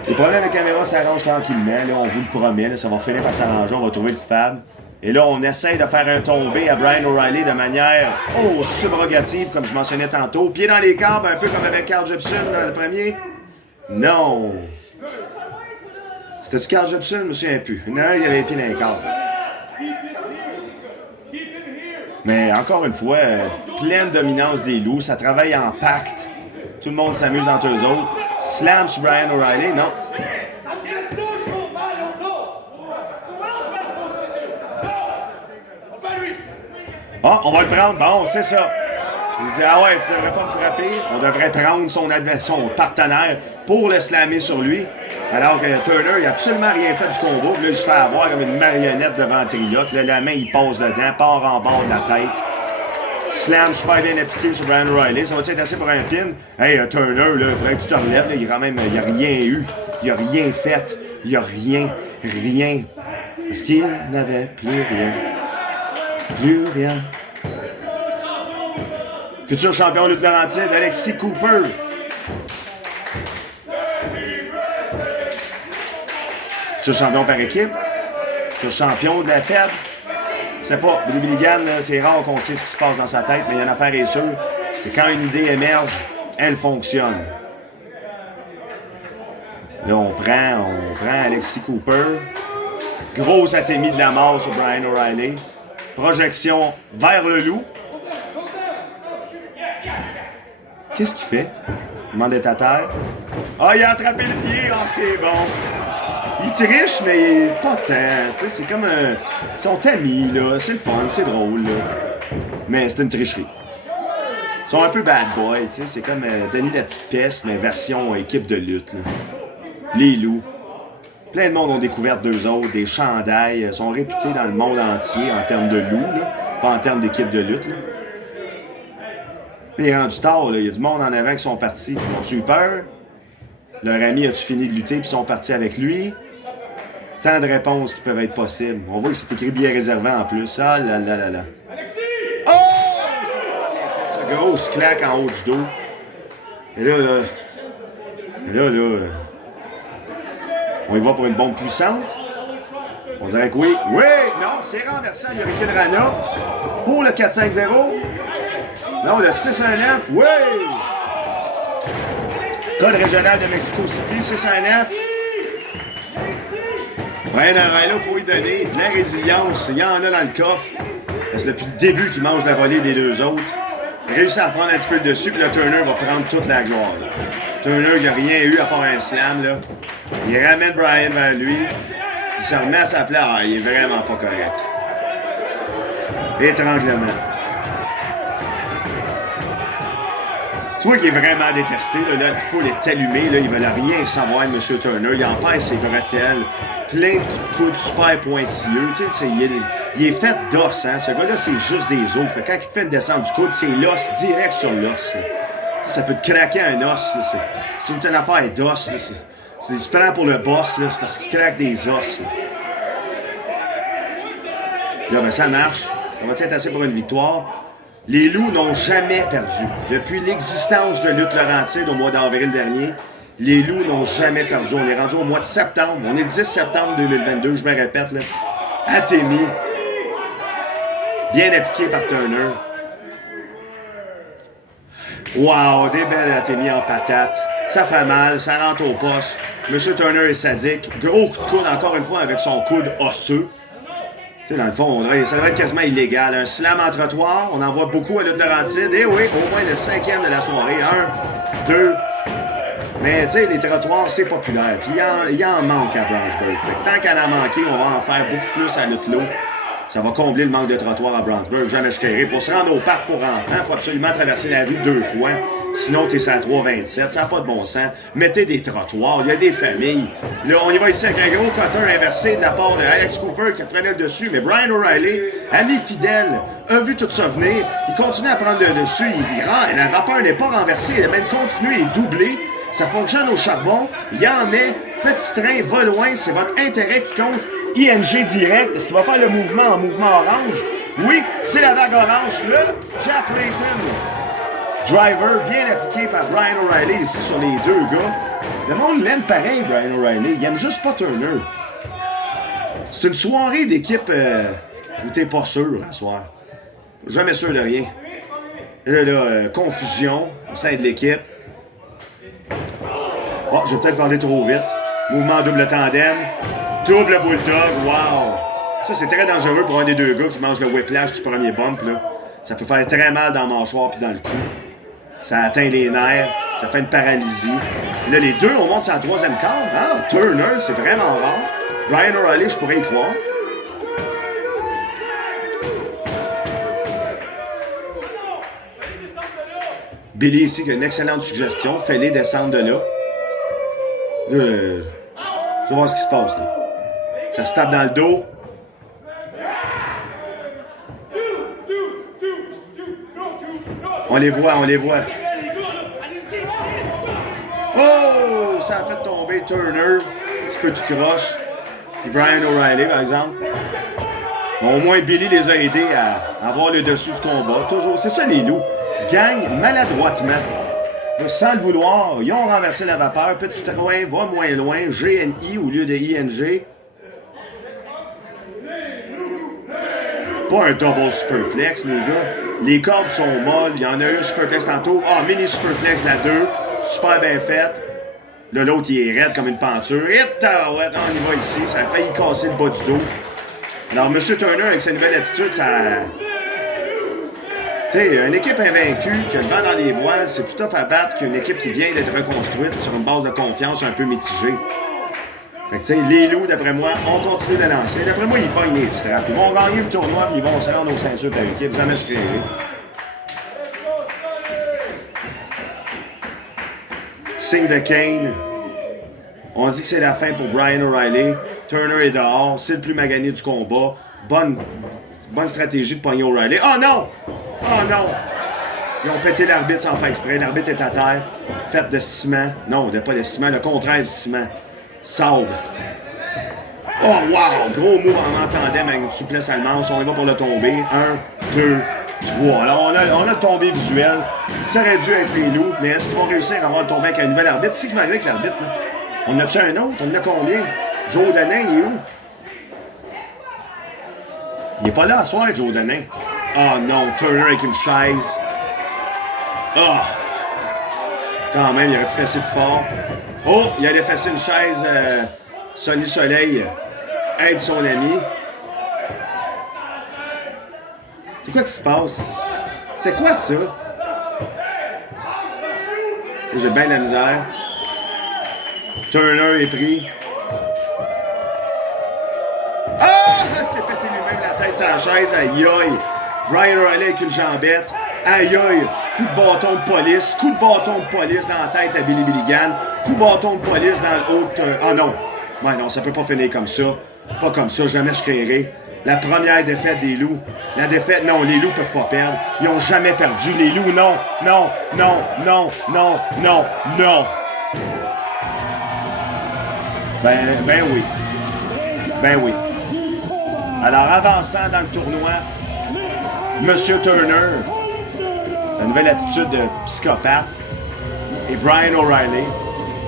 Les problèmes de caméra s'arrangent tranquillement. Là, on vous le promet. Là, ça va finir par s'arranger. On va trouver le coupable. Et là, on essaye de faire un tombé à Brian O'Reilly de manière subrogative, comme je mentionnais tantôt. Pied dans les câbles, un peu comme avec Carl Jepson, le premier. Non. C'était-tu Carl Jepson? Je me souviens plus. Non, il y avait les pieds dans les câbles. Mais encore une fois, pleine dominance des loups. Ça travaille en pacte. Tout le monde s'amuse entre eux autres. Slam sur Brian O'Reilly, non. Ah, on va le prendre. Bon, c'est ça. Il dit, ah ouais, tu devrais pas me frapper. On devrait prendre son partenaire pour le slammer sur lui. Alors que Turner, il n'a absolument rien fait du combo. Puis là, il se fait avoir comme une marionnette devant Trioc. Là, la main, il passe dedans, part en bord de la tête. Slam super bien appliqué sur Brian O'Reilly. Ça va-tu être assez pour un pin? Hey, Turner, là, il faudrait que tu te relèves. Là, il n'a rien eu. Il n'a rien fait. Il n'a rien. Parce qu'il n'avait plus rien. Plus rien. Futur champion Lutte Laurentide, Alexis Cooper. Futur champion par équipe. Futur champion de la Fed. C'est pas, Billy Gunn, c'est rare qu'on sait ce qui se passe dans sa tête, mais il y a une affaire est sûre. C'est quand une idée émerge, elle fonctionne. Là, on prend Alexis Cooper. Grosse atémie de la mort sur Brian O'Reilly. Projection vers le loup. Qu'est-ce qu'il fait? Il demande d'être à terre. Ah, il a attrapé le pied. Ah, c'est bon. Il triche, mais pas tant. Tu sais, c'est comme un... Ils sont amis, là. C'est le fun, c'est drôle, là. Mais c'est une tricherie. Ils sont un peu bad boys, tu sais. C'est comme Denis la petite peste, mais version équipe de lutte, là. Les loups. Plein de monde ont découvert d'eux autres, des chandails. Ils sont réputés dans le monde entier en termes de loups, là. Pas en termes d'équipe de lutte, là. Puis il est rendu tard, là. Il y a du monde en avant qui sont partis. Ils ont-tu eu peur? Leur ami a-tu fini de lutter puis ils sont partis avec lui? Tant de réponses qui peuvent être possibles. On voit que c'est écrit bien réservé en plus. Ah là là là là. Oh! Ce grosse claque en haut du dos. Et là, on y va pour une bombe puissante. On dirait que oui. Oui! Non, c'est renversant. Il y a Hurricane Rana pour le 4-5-0. Non, le 6-1-9. Oui! Code régional de Mexico City, 6-1-9. Ouais, là, il faut lui donner de la résilience. Il y en a dans le coffre. Parce que depuis le début qu'il mange la volée des deux autres, il réussit à prendre un petit peu le dessus, puis le Turner va prendre toute la gloire. Là. Turner qui n'a rien eu à part un slam. Là. Il ramène Brian vers lui. Il se remet à sa place. Ah, il est vraiment pas correct. Étranglement. Tu vois qu'il est vraiment détesté. Là, la foule est allumée. Là, ils veulent rien savoir de M. Turner. Il empêche ses bretelles. Plein de coups super pointilleux. Tu sais, il est fait d'os. Hein? Ce gars-là, c'est juste des os. Fait que quand il te fait descendre du coude, c'est l'os direct sur l'os. Ça peut te craquer un os. C'est une affaire d'os. Il se prend pour le boss. C'est parce qu'il craque des os. Là, ben, ça marche. Ça va être assez pour une victoire. Les Loups n'ont jamais perdu. Depuis l'existence de Lutte Laurentide au mois d'avril dernier, les Loups n'ont jamais perdu. On est rendu au mois de septembre. On est le 10 septembre 2022, je me répète. Là. Athémie. Bien appliqué par Turner. Wow, des belles Athémie en patate. Ça fait mal, ça rentre au poste. Monsieur Turner est sadique. Gros coup de coude, encore une fois, avec son coude osseux. Tu sais, dans le fond, ça devrait être quasiment illégal. Un slam en trottoir, on en voit beaucoup à Lutte Laurentide. Et oui, au moins le 5e de la soirée. 1, 2. Mais tu sais, les trottoirs, c'est populaire. Puis il y en manque à Brownsburg. Fait que tant qu'à en manquer, on va en faire beaucoup plus à Lutte-Lo. Ça va combler le manque de trottoirs à Brownsburg. Jamais espéré. Pour se rendre au parc pour enfants, il faut absolument traverser la rue 2 fois. Sinon, t'es sur la 327. Ça n'a pas de bon sens. Mettez des trottoirs. Il y a des familles. Là, on y va ici avec un gros cutter inversé de la part de Alex Cooper qui prenait le dessus. Mais Brian O'Reilly, ami fidèle, a vu tout ça venir. Il continue à prendre le dessus. La vapeur n'est pas renversée. Elle a même continué et doublé. Ça fonctionne au charbon. Il y en met. Petit train va loin. C'est votre intérêt qui compte. ING direct. Est-ce qu'il va faire le mouvement en mouvement orange? Oui, c'est la vague orange. Le Jack Layton. Driver bien appliqué par Brian O'Reilly ici sur les deux gars. Le monde l'aime pareil, Brian O'Reilly. Il aime juste pas Turner. C'est une soirée d'équipe où t'es pas sûr à soir. Jamais sûr de rien. Et là, confusion au sein de l'équipe. Oh, j'ai peut-être parlé trop vite. Mouvement double tandem. Double bulldog. Wow! Ça, c'est très dangereux pour un des deux gars qui mange le whiplash du premier bump. Là. Ça peut faire très mal dans le mâchoire puis dans le cou. Ça atteint les nerfs. Ça fait une paralysie. Et là, les deux, on monte sur la troisième corde. Ah, Turner, c'est vraiment rare. Brian O'Reilly, je pourrais y croire. Billy ici qui a une excellente suggestion. Fais-les descendre de là. Je vais voir ce qui se passe là. Ça se tape dans le dos. On les voit, on les voit. Oh! Ça a fait tomber Turner. Un petit peu tout croche. Et Brian O'Reilly, par exemple. Au moins, Billy les a aidés à avoir le dessus du combat. Toujours. C'est ça, les loups. Gagnent maladroitement. Sans le vouloir, ils ont renversé la vapeur. Petit train va moins loin. GNI au lieu de ING. Pas un double superplex, les gars. Les cordes sont molles. Il y en a eu un superplex tantôt. Ah, mini superplex, la 2. Super bien faite. Là, l'autre, il est raide comme une penture. Et on y va ici. Ça a failli casser le bas du dos. Alors, M. Turner, avec sa nouvelle attitude, ça... Tu sais, une équipe invaincue, qui a le vent dans les voiles, c'est plus tough à battre qu'une équipe qui vient d'être reconstruite sur une base de confiance un peu mitigée. Fait que, tu sais, les loups, d'après moi, on continue de lancer. D'après moi, ils pognent les straps. Ils vont gagner le tournoi, puis ils vont se rendre aux ceintures par équipe. Jamais je créerai. Signe de Kane. On dit que c'est la fin pour Brian O'Reilly. Turner est dehors. C'est le plus magané du combat. Bonne stratégie de pogner O'Reilly. Oh non! Oh non! Ils ont pété l'arbitre sans faire exprès. L'arbitre est à terre. Fait de ciment. Non, pas de ciment. Le contraire du ciment. Sable. Oh wow! Gros move en tandem avec une souplesse allemande. On y va pour le tomber. 1, 2, 3. Alors on a le tombé visuel. Ça aurait dû être les loups. Mais est-ce qu'ils vont réussir à avoir le tombé avec un nouvel arbitre? C'est qui va arriver avec l'arbitre? Là? On a-tu un autre? On en a combien? Joe Danin, il est où? Il est pas là à soir, Joe Danin. Oh non, Turner avec une chaise. Oh! Quand même, il aurait pu fesser plus fort. Oh, il allait fesser une chaise Sonny Soleil. aide son ami. C'est quoi qui se passe? C'était quoi ça? J'ai bien de la misère. Turner est pris. Ah! Il s'est pété lui-même la tête sur la chaise. Aïe aïe. Ryan O'Reilly avec une jambette. Aïe aïe. Coup de bâton de police. Coup de bâton de police dans la tête à Billy Billigan. Coup de bâton de police dans le haut. Ah non. Ouais, non, ça peut pas finir comme ça. Pas comme ça. Jamais je créerai. La première défaite des Loups. La défaite, non, les Loups peuvent pas perdre. Ils ont jamais perdu. Les Loups, non, non, non, non, non, non, non. Ben oui. Ben oui. Alors, avançant dans le tournoi, Monsieur Turner, sa nouvelle attitude de psychopathe, et Brian O'Reilly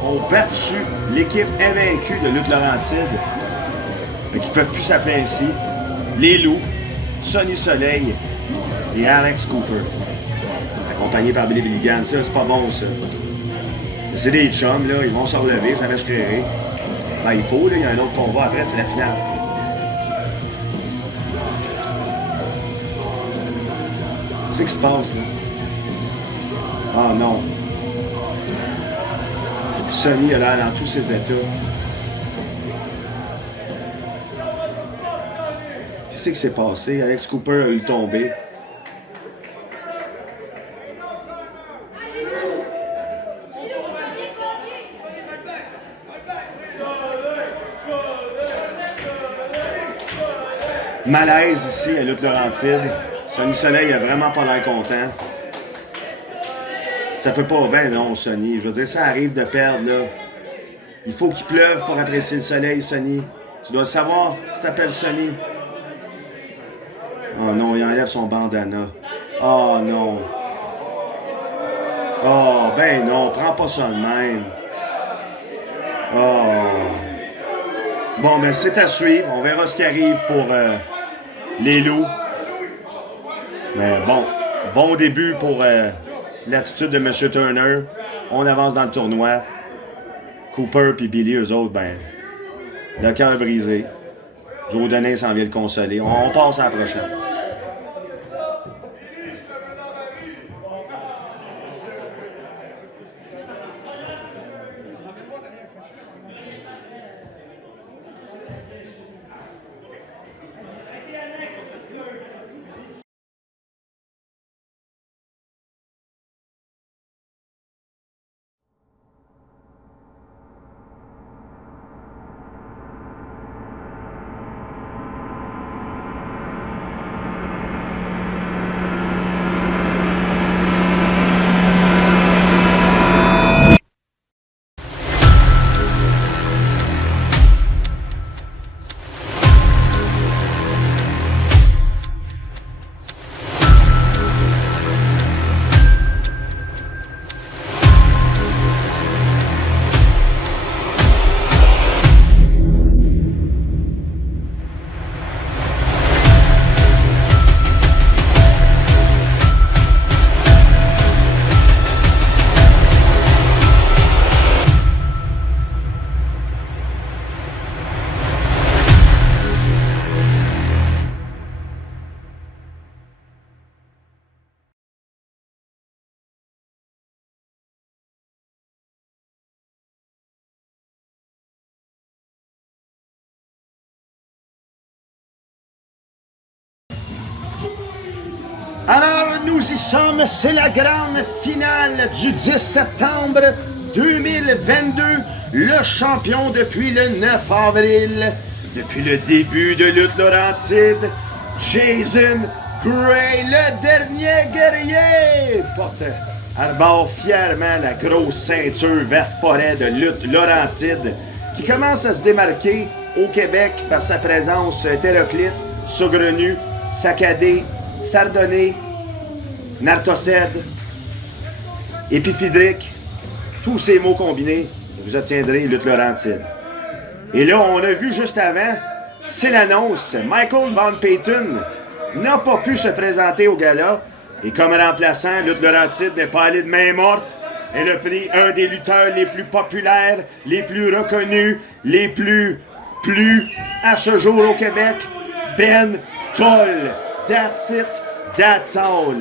ont battu l'équipe invaincue de Lutte Laurentide, mais qui ne peuvent plus s'appeler ainsi, les Loups, Sonny Soleil et Alex Cooper, accompagnés par Billy Billigan. Ça, c'est pas bon, ça. Mais c'est des chums, là, ils vont se relever, jamais je créerai. Ben, il faut, là, il y a un autre combat après, c'est la finale. Qu'est-ce qui se passe, là? Ah non. Sonny a l'air dans tous ses états. Qu'est-ce qui s'est passé? Alex Cooper a eu tombé. Malaise ici à Lutte Laurentide. Sonny Soleil a vraiment pas l'air content. Ça peut pas, ben non, Sonny. Je veux dire, ça arrive de perdre, là. Il faut qu'il pleuve pour apprécier le soleil, Sonny. Tu dois le savoir, tu t'appelles Sonny. Oh non, il enlève son bandana. Oh non. Oh, ben non, prends pas ça de même. Oh. Bon, ben c'est à suivre. On verra ce qui arrive pour les Loups. Mais bon début pour l'attitude de M. Turner. On avance dans le tournoi. Cooper puis Billy, eux autres, ben, le cœur brisé. Joe Denis s'en vient le consoler. On passe à la prochaine. Alors, nous y sommes, c'est la grande finale du 10 septembre 2022. Le champion depuis le 9 avril, depuis le début de Lutte Laurentide, Jason Gray, le dernier guerrier, porte arbore fièrement la grosse ceinture vert forêt de Lutte Laurentide, qui commence à se démarquer au Québec par sa présence hétéroclite, saugrenue, saccadée, sardonnée, nartocède, épiphydrique, tous ces mots combinés, vous obtiendrez Lutte Laurentide. Et là, on a vu juste avant, c'est l'annonce, Michael Van Payton n'a pas pu se présenter au gala, et comme remplaçant, Lutte Laurentide n'est pas allé de main morte. Elle a pris un des lutteurs les plus populaires, les plus reconnus, les plus plus à ce jour au Québec, Ben Toll. That's it, that's all.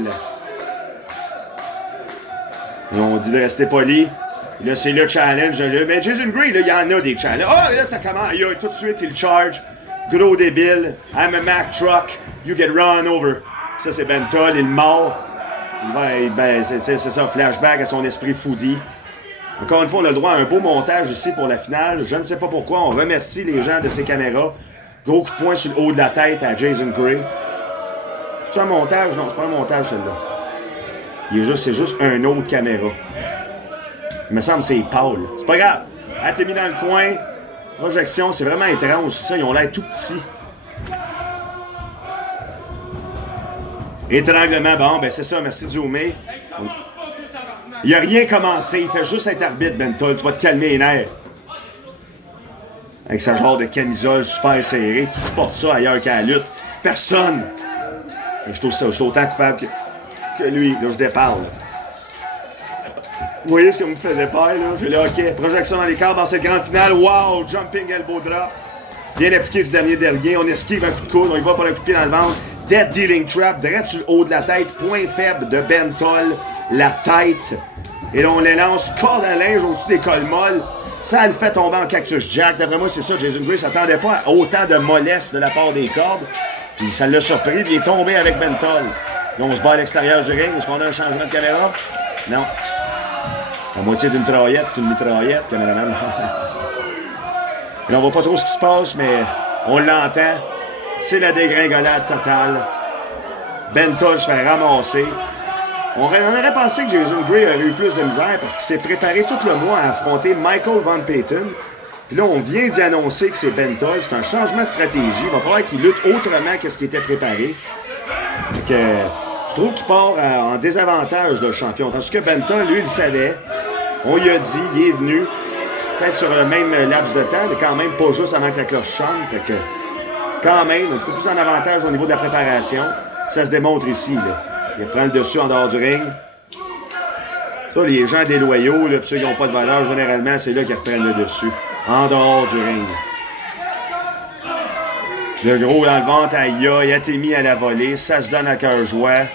On dit de rester poli. Là, c'est le challenge. Là. Mais Jason Gray, là, il y en a des challenges. Ah, là, ça commence. Il y a tout de suite, il charge. Gros débile. I'm a Mack truck. You get run over. Ça, c'est Ben Toll. Il mord. C'est ça, flashback à son esprit foodie. Encore une fois, on a le droit à un beau montage ici pour la finale. Je ne sais pas pourquoi. On remercie les gens de ces caméras. Gros coup de poing sur le haut de la tête à Jason Gray. C'est un montage? Non, c'est pas un montage, celle-là. C'est juste un autre caméra. Il me semble que c'est Paul. C'est pas grave. Elle t'es mis dans le coin. Projection, c'est vraiment étrange. C'est ça, ils ont l'air tout petits. Étranglement, bon, ben c'est ça, merci Zoomé. Il a rien commencé, il fait juste être arbitre, Ben Toll. Tu vas te calmer les nerfs. Avec sa genre de camisole super serrée, qui porte ça ailleurs qu'à la lutte? Personne! Je suis autant coupable que lui. Là, je déparle. Vous voyez ce que vous me faisiez faire, là? J'ai là, OK, projection dans les cadres dans cette grande finale. Wow! Jumping elbow drop. Bien appliqué du dernier derrière. On esquive un coup de coude. On y va pour le coup de pied dans le ventre. Dead dealing trap. Direct sur le haut de la tête. Point faible de Ben Toll. La tête. Et là, on les lance. Corde à linge au-dessus des colles molles. Ça le fait tomber en cactus jack. D'après moi, c'est ça. Jason Gray s'attendait pas à autant de mollesse de la part des cordes. Puis ça l'a surpris. Puis il est tombé avec Ben Toll. Là, on se bat à l'extérieur du ring. Est-ce qu'on a un changement de caméra? Non. La moitié d'une mitraillette, c'est une mitraillette, caméraman. Là, on voit pas trop ce qui se passe, mais on l'entend. C'est la dégringolade totale. Ben Toll se fait ramasser. On aurait pensé que Jason Gray aurait eu plus de misère parce qu'il s'est préparé tout le mois à affronter Michael Van Payton. Puis là, on vient d'y annoncer que c'est Ben Toll. C'est un changement de stratégie. Il va falloir qu'il lutte autrement que ce qui était préparé. Donc, je trouve qu'il part en désavantage, le champion. Tandis que Ben Toll, lui, il le savait. On lui a dit, il est venu. Peut-être sur le même laps de temps, mais quand même pas juste avant que la cloche sonne. Fait que, quand même, un petit peu plus en avantage au niveau de la préparation. Ça se démontre ici, là. Il prend le dessus en dehors du ring. Ça, les gens déloyaux, là, ceux qui n'ont pas de valeur, généralement, c'est là qu'ils reprennent le dessus. En dehors du ring. Le gros dans le ventre, aïe, il a été mis à la volée. Ça se donne à cœur joie.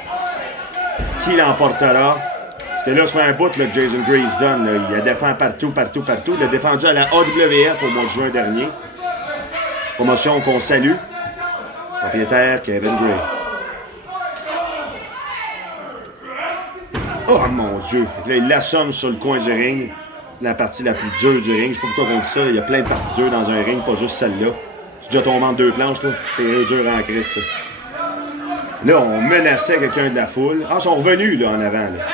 Qui l'emportera? Parce que là, ça fait un bout là, que Jason Gray se donne. Là. Il a défendu partout. Il a défendu à la AWF au mois de juin dernier. Promotion qu'on salue. Propriétaire Kevin Gray. Oh mon Dieu! Là, il l'assomme sur le coin du ring. La partie la plus dure du ring. Je sais pas pourquoi on dit ça. Là. Il y a plein de parties dures dans un ring, pas juste celle-là. Tu es déjà tombé en 2 planches, toi? C'est dur en crise, ça. Là, on menaçait quelqu'un de la foule. Ah, ils sont revenus, là, en avant. Là.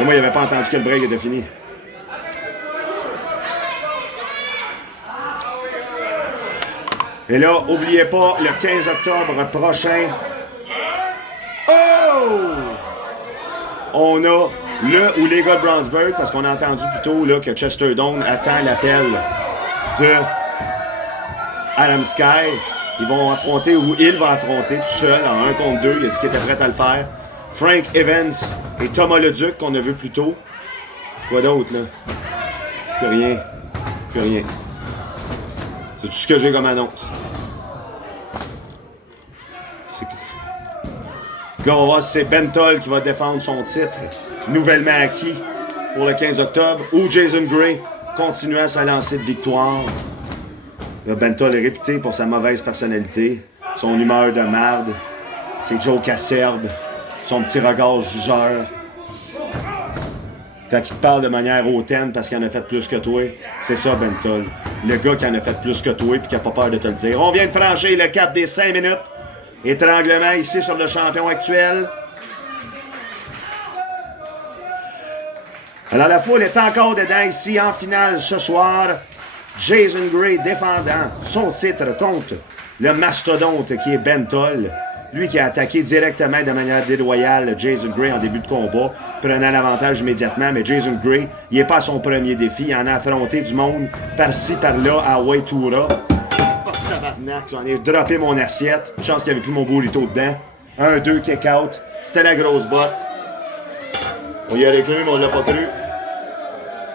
Moi, il n'avait pas entendu que le break était fini. Et là, oubliez pas, le 15 octobre prochain... Oh! On a le ou les gars de Brownsburg, parce qu'on a entendu plus tôt là, que Chester Dome attend l'appel de Adam Sky. Ils vont affronter, ou il va affronter tout seul, en 1 contre 2. Il a dit qu'il était prêt à le faire. Frank Evans et Thomas Leduc, qu'on a vu plus tôt. Quoi d'autre, là? Plus rien. Plus rien. C'est tout ce que j'ai comme annonce. Là, on va voir si c'est Ben Toll qui va défendre son titre, nouvellement acquis pour le 15 octobre, ou Jason Gray continuant sa lancée de victoire. Là, Ben Toll est réputé pour sa mauvaise personnalité, son humeur de marde, ses jokes acerbes, son petit regard jugeur. Quand il te parle de manière hautaine parce qu'il en a fait plus que toi, c'est ça Ben Toll. Le gars qui en a fait plus que toi et qui n'a pas peur de te le dire. On vient de franchir le 4 des 5 minutes. Étranglement ici sur le champion actuel. Alors la foule est encore dedans ici en finale ce soir. Jason Gray défendant son titre contre le mastodonte qui est Ben Toll. Lui qui a attaqué directement de manière déloyale Jason Gray en début de combat, prenant l'avantage immédiatement. Mais Jason Gray, il n'est pas à son premier défi. Il en a affronté du monde par-ci, par-là, à Waitura. J'en ai droppé mon assiette. Chance qu'il n'y avait plus mon burrito dedans. 1-2, kick-out. C'était la grosse botte. On y aurait cru, mais on l'a pas cru.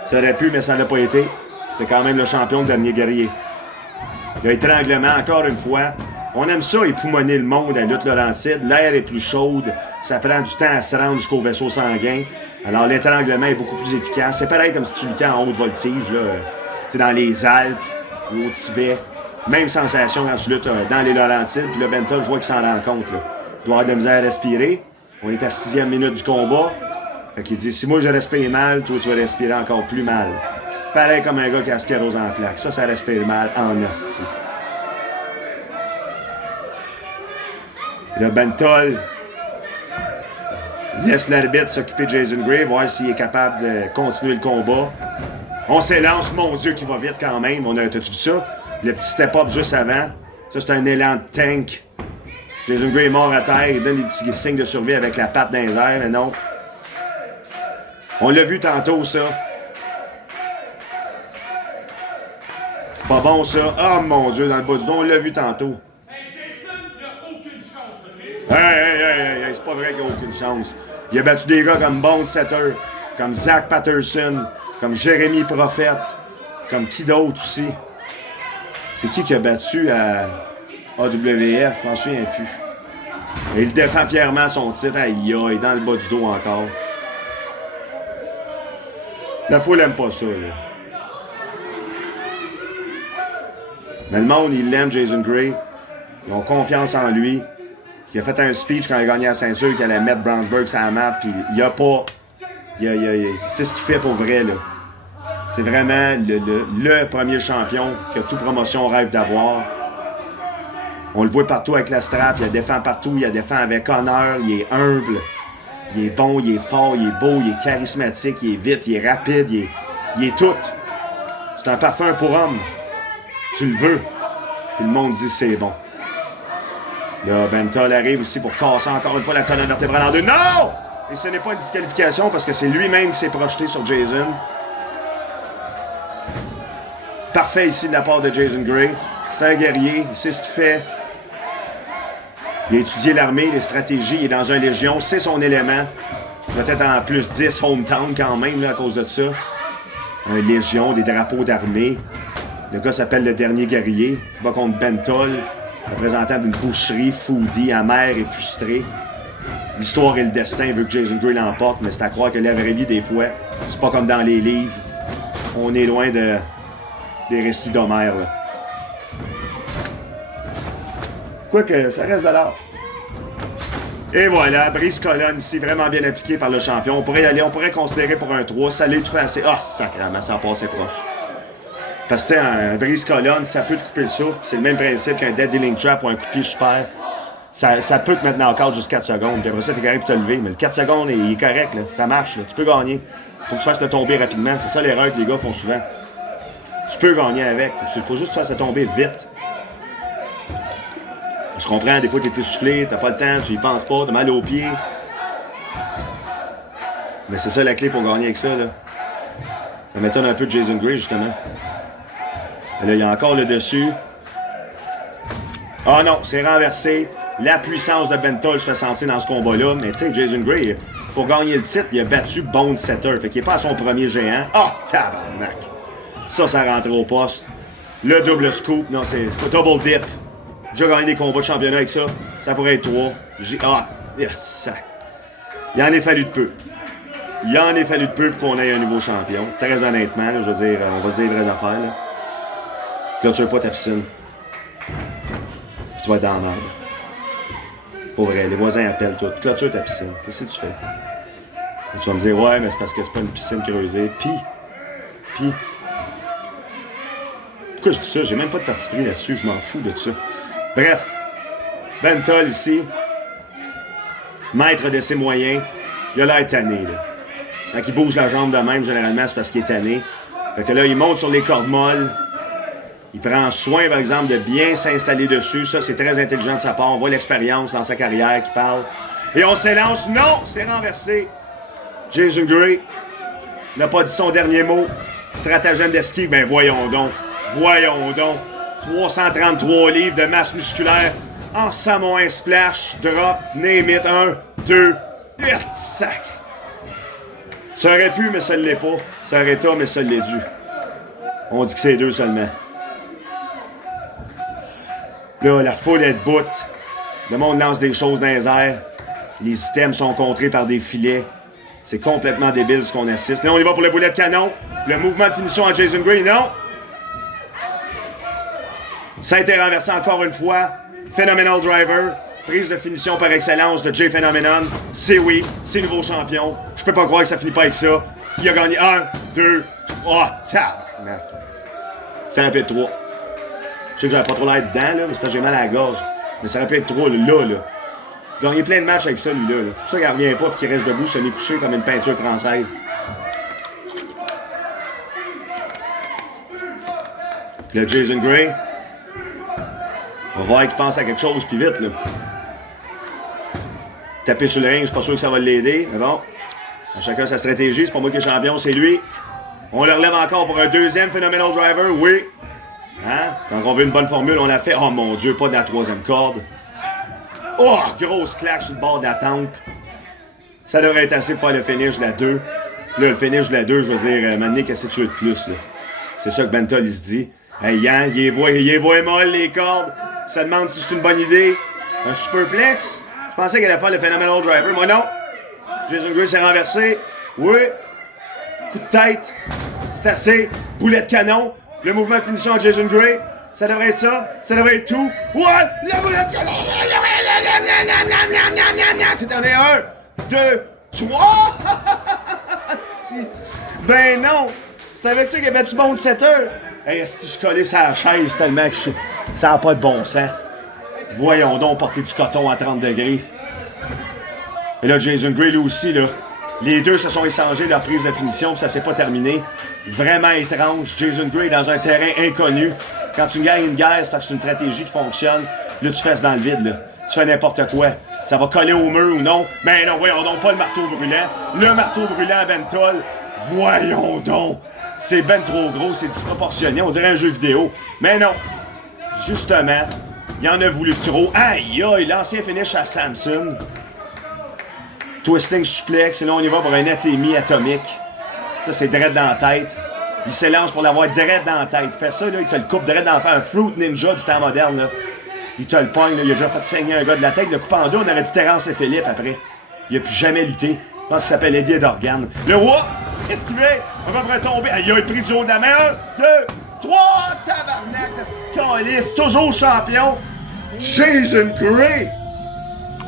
Ça aurait pu, mais ça l'a pas été. C'est quand même le champion, le dernier guerrier. Il y a étranglement, encore une fois. On aime ça, époumoner le monde à lutte Laurentide. L'air est plus chaude. Ça prend du temps à se rendre jusqu'au vaisseau sanguin. Alors, l'étranglement est beaucoup plus efficace. C'est pareil comme si tu luttais en haute voltige, là. Tu sais, dans les Alpes ou au Tibet. Même sensation quand tu luttes dans les Laurentides. Puis le Bentol, je vois qu'il s'en rend compte, là. Il doit avoir de la misère à respirer. On est à 6e minute du combat. Fait qu'il dit, si moi je respire mal, toi tu vas respirer encore plus mal. Pareil comme un gars qui a sclérose en plaques. Ça respire mal en hostie. Le Bentol laisse l'arbitre s'occuper de Jason Gray, voir s'il est capable de continuer le combat. On s'élance, mon Dieu, qui va vite quand même. T'as-tu vu ça? Le petit step-up juste avant. Ça, c'est un élan de tank. Jason Gray est mort à terre, il donne des petits signes de survie avec la patte dans les airs, mais non. On l'a vu tantôt, ça. Pas bon, ça. Oh mon Dieu, dans le bas du dos, on l'a vu tantôt. Hey, Jason, il n'a aucune chance, OK? Hey, c'est pas vrai qu'il n'a aucune chance. Il a battu des gars comme Bone Setter, comme Zach Patterson, comme Jérémy Prophet, comme qui d'autre aussi. C'est qui a battu à AWF? Je m'en souviens plus. Et il défend fièrement son titre. Aïe, aïe, dans le bas du dos encore. La foule aime pas ça, là. Mais le monde, il l'aime, Jason Gray. Ils ont confiance en lui. Il a fait un speech quand il a gagné la ceinture qu'il allait mettre Brownsburg sur la map. Puis il a pas... c'est ce qu'il fait pour vrai, là. C'est vraiment le premier champion que toute promotion rêve d'avoir. On le voit partout avec la strap. Il défend partout. Il défend avec honneur. Il est humble. Il est bon, il est fort, il est beau, il est charismatique, il est vite, il est rapide, il est tout. C'est un parfum pour homme. Tu le veux. Puis le monde dit c'est bon. Là, Bentol arrive aussi pour casser encore une fois la colonne vertébrale en deux. Non! Et ce n'est pas une disqualification parce que c'est lui-même qui s'est projeté sur Jason. Parfait ici de la part de Jason Gray. C'est un guerrier, il sait ce qu'il fait. Il a étudié l'armée, les stratégies, il est dans un légion, c'est son élément. Peut-être en plus 10 hometown quand même là, à cause de ça. Un légion, des drapeaux d'armée. Le gars s'appelle le dernier guerrier. Il va contre Bentol, représentant d'une boucherie foodie, amère et frustrée. L'histoire et le destin veut que Jason Gray l'emporte, mais c'est à croire que la vraie vie, des fois, c'est pas comme dans les livres. On est loin des récits d'Homère, là. Quoique, ça reste de l'art. Et voilà, brise colonne ici, vraiment bien appliqué par le champion. On pourrait y aller, on pourrait considérer pour un 3. Ça l'est tout assez. Ah, sacrément, ça a passé proche. Parce que un brise colonne, ça peut te couper le souffle. C'est le même principe qu'un dead dealing trap ou un coup de pied super. Ça peut te mettre dans le cadre juste 4 secondes. Puis après ça, t'es correct pour te lever. Mais le 4 secondes, il est correct, là. Ça marche, là. Tu peux gagner. Faut que tu fasses le tomber rapidement. C'est ça l'erreur que les gars font souvent. Tu peux gagner avec. Faut juste que tu fasses le tomber vite. Je comprends, des fois t'es essoufflé, t'as pas le temps, tu y penses pas, t'as mal aux pieds. Mais c'est ça la clé pour gagner avec ça, là. Ça m'étonne un peu de Jason Gray, justement. Et là, il y a encore le dessus. Ah non, c'est renversé. La puissance de Bentol, je fais sentir dans ce combat-là. Mais tu sais, Jason Gray, pour gagner le titre, il a battu Bone Setter. Fait qu'il est pas à son premier géant. Ah, tabarnak! Ça rentre au poste. Le double scoop, non, c'est pas double dip. J'ai déjà gagné des combats de championnat avec ça. Ça pourrait être 3. Yes, il en est fallu de peu. Il en est fallu de peu pour qu'on ait un nouveau champion. Très honnêtement, là, je veux dire, on va se dire les vraies affaires. Là. Clôture pas ta piscine. Puis tu vas être dans la merde. Pour vrai, les voisins appellent tout. Clôture ta piscine. Qu'est-ce que tu fais? Et tu vas me dire, ouais, mais c'est parce que c'est pas une piscine creusée. Puis. Pourquoi je dis ça? J'ai même pas de parti pris là-dessus. Je m'en fous de ça. Bref, Bentol ici, maître de ses moyens, il a l'air tanné, là. Quand il bouge la jambe de même, généralement, c'est parce qu'il est tanné. Fait que là, il monte sur les cordes molles. Il prend soin, par exemple, de bien s'installer dessus. Ça, c'est très intelligent de sa part. On voit l'expérience dans sa carrière qui parle. Et on s'élance. Non! C'est renversé. Jason Gray n'a pas dit son dernier mot. Stratagème d'esquive. Ben voyons donc. 333 livres de masse musculaire en samoan splash, drop, name it, 1, 2, sac. Ça aurait pu, mais ça ne l'est pas. Ça aurait été, mais ça l'est dû. On dit que c'est 2 seulement. Là, la foule est debout. Le monde lance des choses dans les airs. Les items sont contrés par des filets. C'est complètement débile ce qu'on assiste. Là, on y va pour le boulet de canon. Le mouvement de finition à Jason Gray, non. Ça a été renversé encore une fois. Phenomenal Driver. Prise de finition par excellence de Jay Phenomenon. C'est oui, c'est nouveau champion. Je peux pas croire que ça finit pas avec ça. Il a gagné 1, 2, 3. Tabarnak. Ça aurait pu être 3. Je sais que j'avais pas trop l'air dedans, là, parce que j'ai mal à la gorge. Mais ça aurait pu être 3, là. Gagner plein de matchs avec ça, lui-là. C'est pour ça qu'il revient pas et qu'il reste debout, semi-couché comme une peinture française. Puis là, Jason Gray. On va voir qu'il pense à quelque chose plus vite, là. Taper sur le ring, je suis pas sûr que ça va l'aider, mais bon. À chacun sa stratégie, c'est pas moi qui est champion, c'est lui. On le relève encore pour un deuxième Phenomenal Driver, oui. Hein? Quand on veut une bonne formule, on l'a fait. Oh mon Dieu, pas de la troisième corde. Oh, grosse claque sur le bord de la tempe. Ça devrait être assez pour faire le finish de la 2. Là, le finish de la 2, je veux dire, maintenant, qu'est-ce que tu veux de plus, là? C'est ça que Bentol, il se dit. Hey, Yann, il les voit molles, les cordes. Il se demande si c'est une bonne idée. Un superplex? Je pensais qu'elle allait faire le Phenomenal Driver. Moi, non. Jason Gray s'est renversé. Oui. Coup de tête. C'est assez. Boulet de canon. Le mouvement de finition à Jason Gray. Ça devrait être ça. Ça devrait être tout. Ouais! Le boulet de canon! C'est en 1, 2, 3! Ben non! C'est avec ça qu'il a battu bon de 7 heures. Hey, si je collais sa chaise tellement que ça n'a pas de bon sens. Voyons donc porter du coton à 30 degrés. Et là, Jason Gray, lui aussi, là. Les deux se sont échangés leur prise de finition, puis ça s'est pas terminé. Vraiment étrange. Jason Gray dans un terrain inconnu. Quand tu gagnes une guerre, c'est parce que c'est une stratégie qui fonctionne. Là, tu fesses dans le vide, là. Tu fais n'importe quoi. Ça va coller au mur ou non. Mais non, voyons donc, pas le marteau brûlant. Le marteau brûlant à Bentol. Voyons donc. C'est ben trop gros, c'est disproportionné. On dirait un jeu vidéo. Mais non. Justement, il en a voulu trop. Aïe, aïe, l'ancien finish à Samson. Twisting suplex. Et là, on y va pour un atémie atomique. Ça, c'est direct dans la tête. Il s'élance pour l'avoir direct dans la tête. Il fait ça, là, il te le coupe direct dans la tête. Un Fruit Ninja du temps moderne, là. Il te le pogne, là. Il a déjà fait saigner un gars de la tête. Il le coupe en deux. On aurait dit Terrence et Philippe après. Il a plus jamais lutté. Je pense qu'il s'appelle Eddie d'Organe. Le roi, qu'est-ce qu'il fait? On va après tomber. Il a pris du haut de la main. 1, 2, 3. Tabarnak, de calice. Toujours champion. Jason Gray.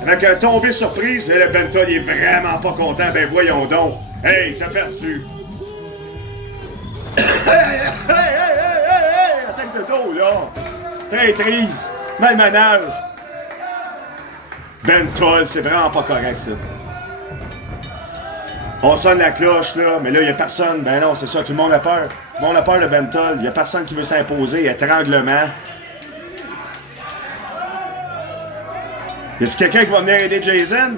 Avec un tombé surprise. Là, le Bentol, il est vraiment pas content. Ben voyons donc. Hey, t'as perdu. Hey! Attaque de dos, là! Traîtrise! Malmenage! Bentol, c'est vraiment pas correct, ça. On sonne la cloche, là, mais là, il y a personne. Ben non, c'est ça, tout le monde a peur. Tout le monde a peur de Bentol. Il y a personne qui veut s'imposer. Étranglement. Y a-t-il quelqu'un qui va venir aider Jason?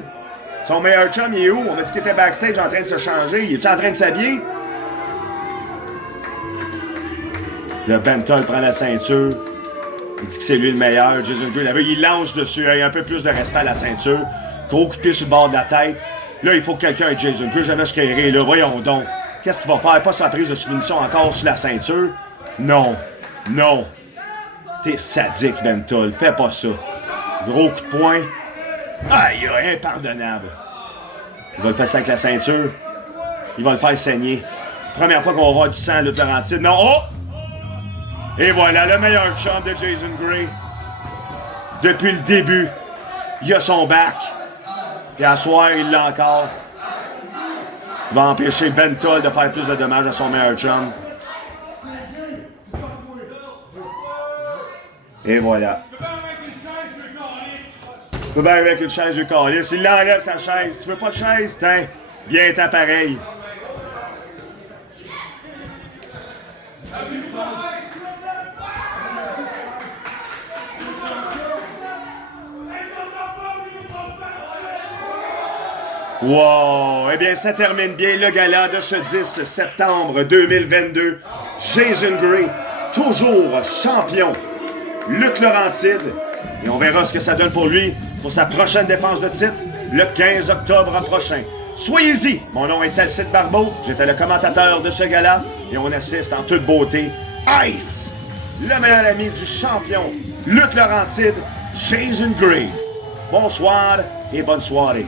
Son meilleur chum, il est où? On m'a dit qu'il était backstage en train de se changer. Il est-tu en train de s'habiller? Le Bentol prend la ceinture. Il dit que c'est lui le meilleur. Jason Gray l'avait. Il lance dessus. Il y a un peu plus de respect à la ceinture. Gros coup de pied sur le bord de la tête. Là, il faut que quelqu'un ait Jason Gray. Jamais je créerai. Là, voyons donc. Qu'est-ce qu'il va faire? Pas sa prise de soumission encore sur la ceinture? Non. Non. T'es sadique, Bentol. Fais pas ça. Gros coup de poing. Aïe, impardonnable. Il va le faire ça avec la ceinture. Il va le faire saigner. Première fois qu'on va voir du sang à lutte Laurentide. Non, oh! Et voilà, le meilleur chum de Jason Gray. Depuis le début, il a son bac. Et à soir, il l'a encore. Il va empêcher Bentol de faire plus de dommages à son meilleur chum. Et voilà. Tu peux bien avec une chaise de calice. Il l'enlève sa chaise. Tu veux pas de chaise? Tiens, viens-t'en pareil. Wow! Eh bien, ça termine bien le gala de ce 10 septembre 2022. Jason Gray, toujours champion. Luc Laurentide. Et on verra ce que ça donne pour lui pour sa prochaine défense de titre le 15 octobre prochain. Soyez-y! Mon nom est Alcide Barbeau. J'étais le commentateur de ce gala et on assiste en toute beauté Ice le meilleur ami du champion Lutte Laurentide, Jason Green. Bonsoir et bonne soirée.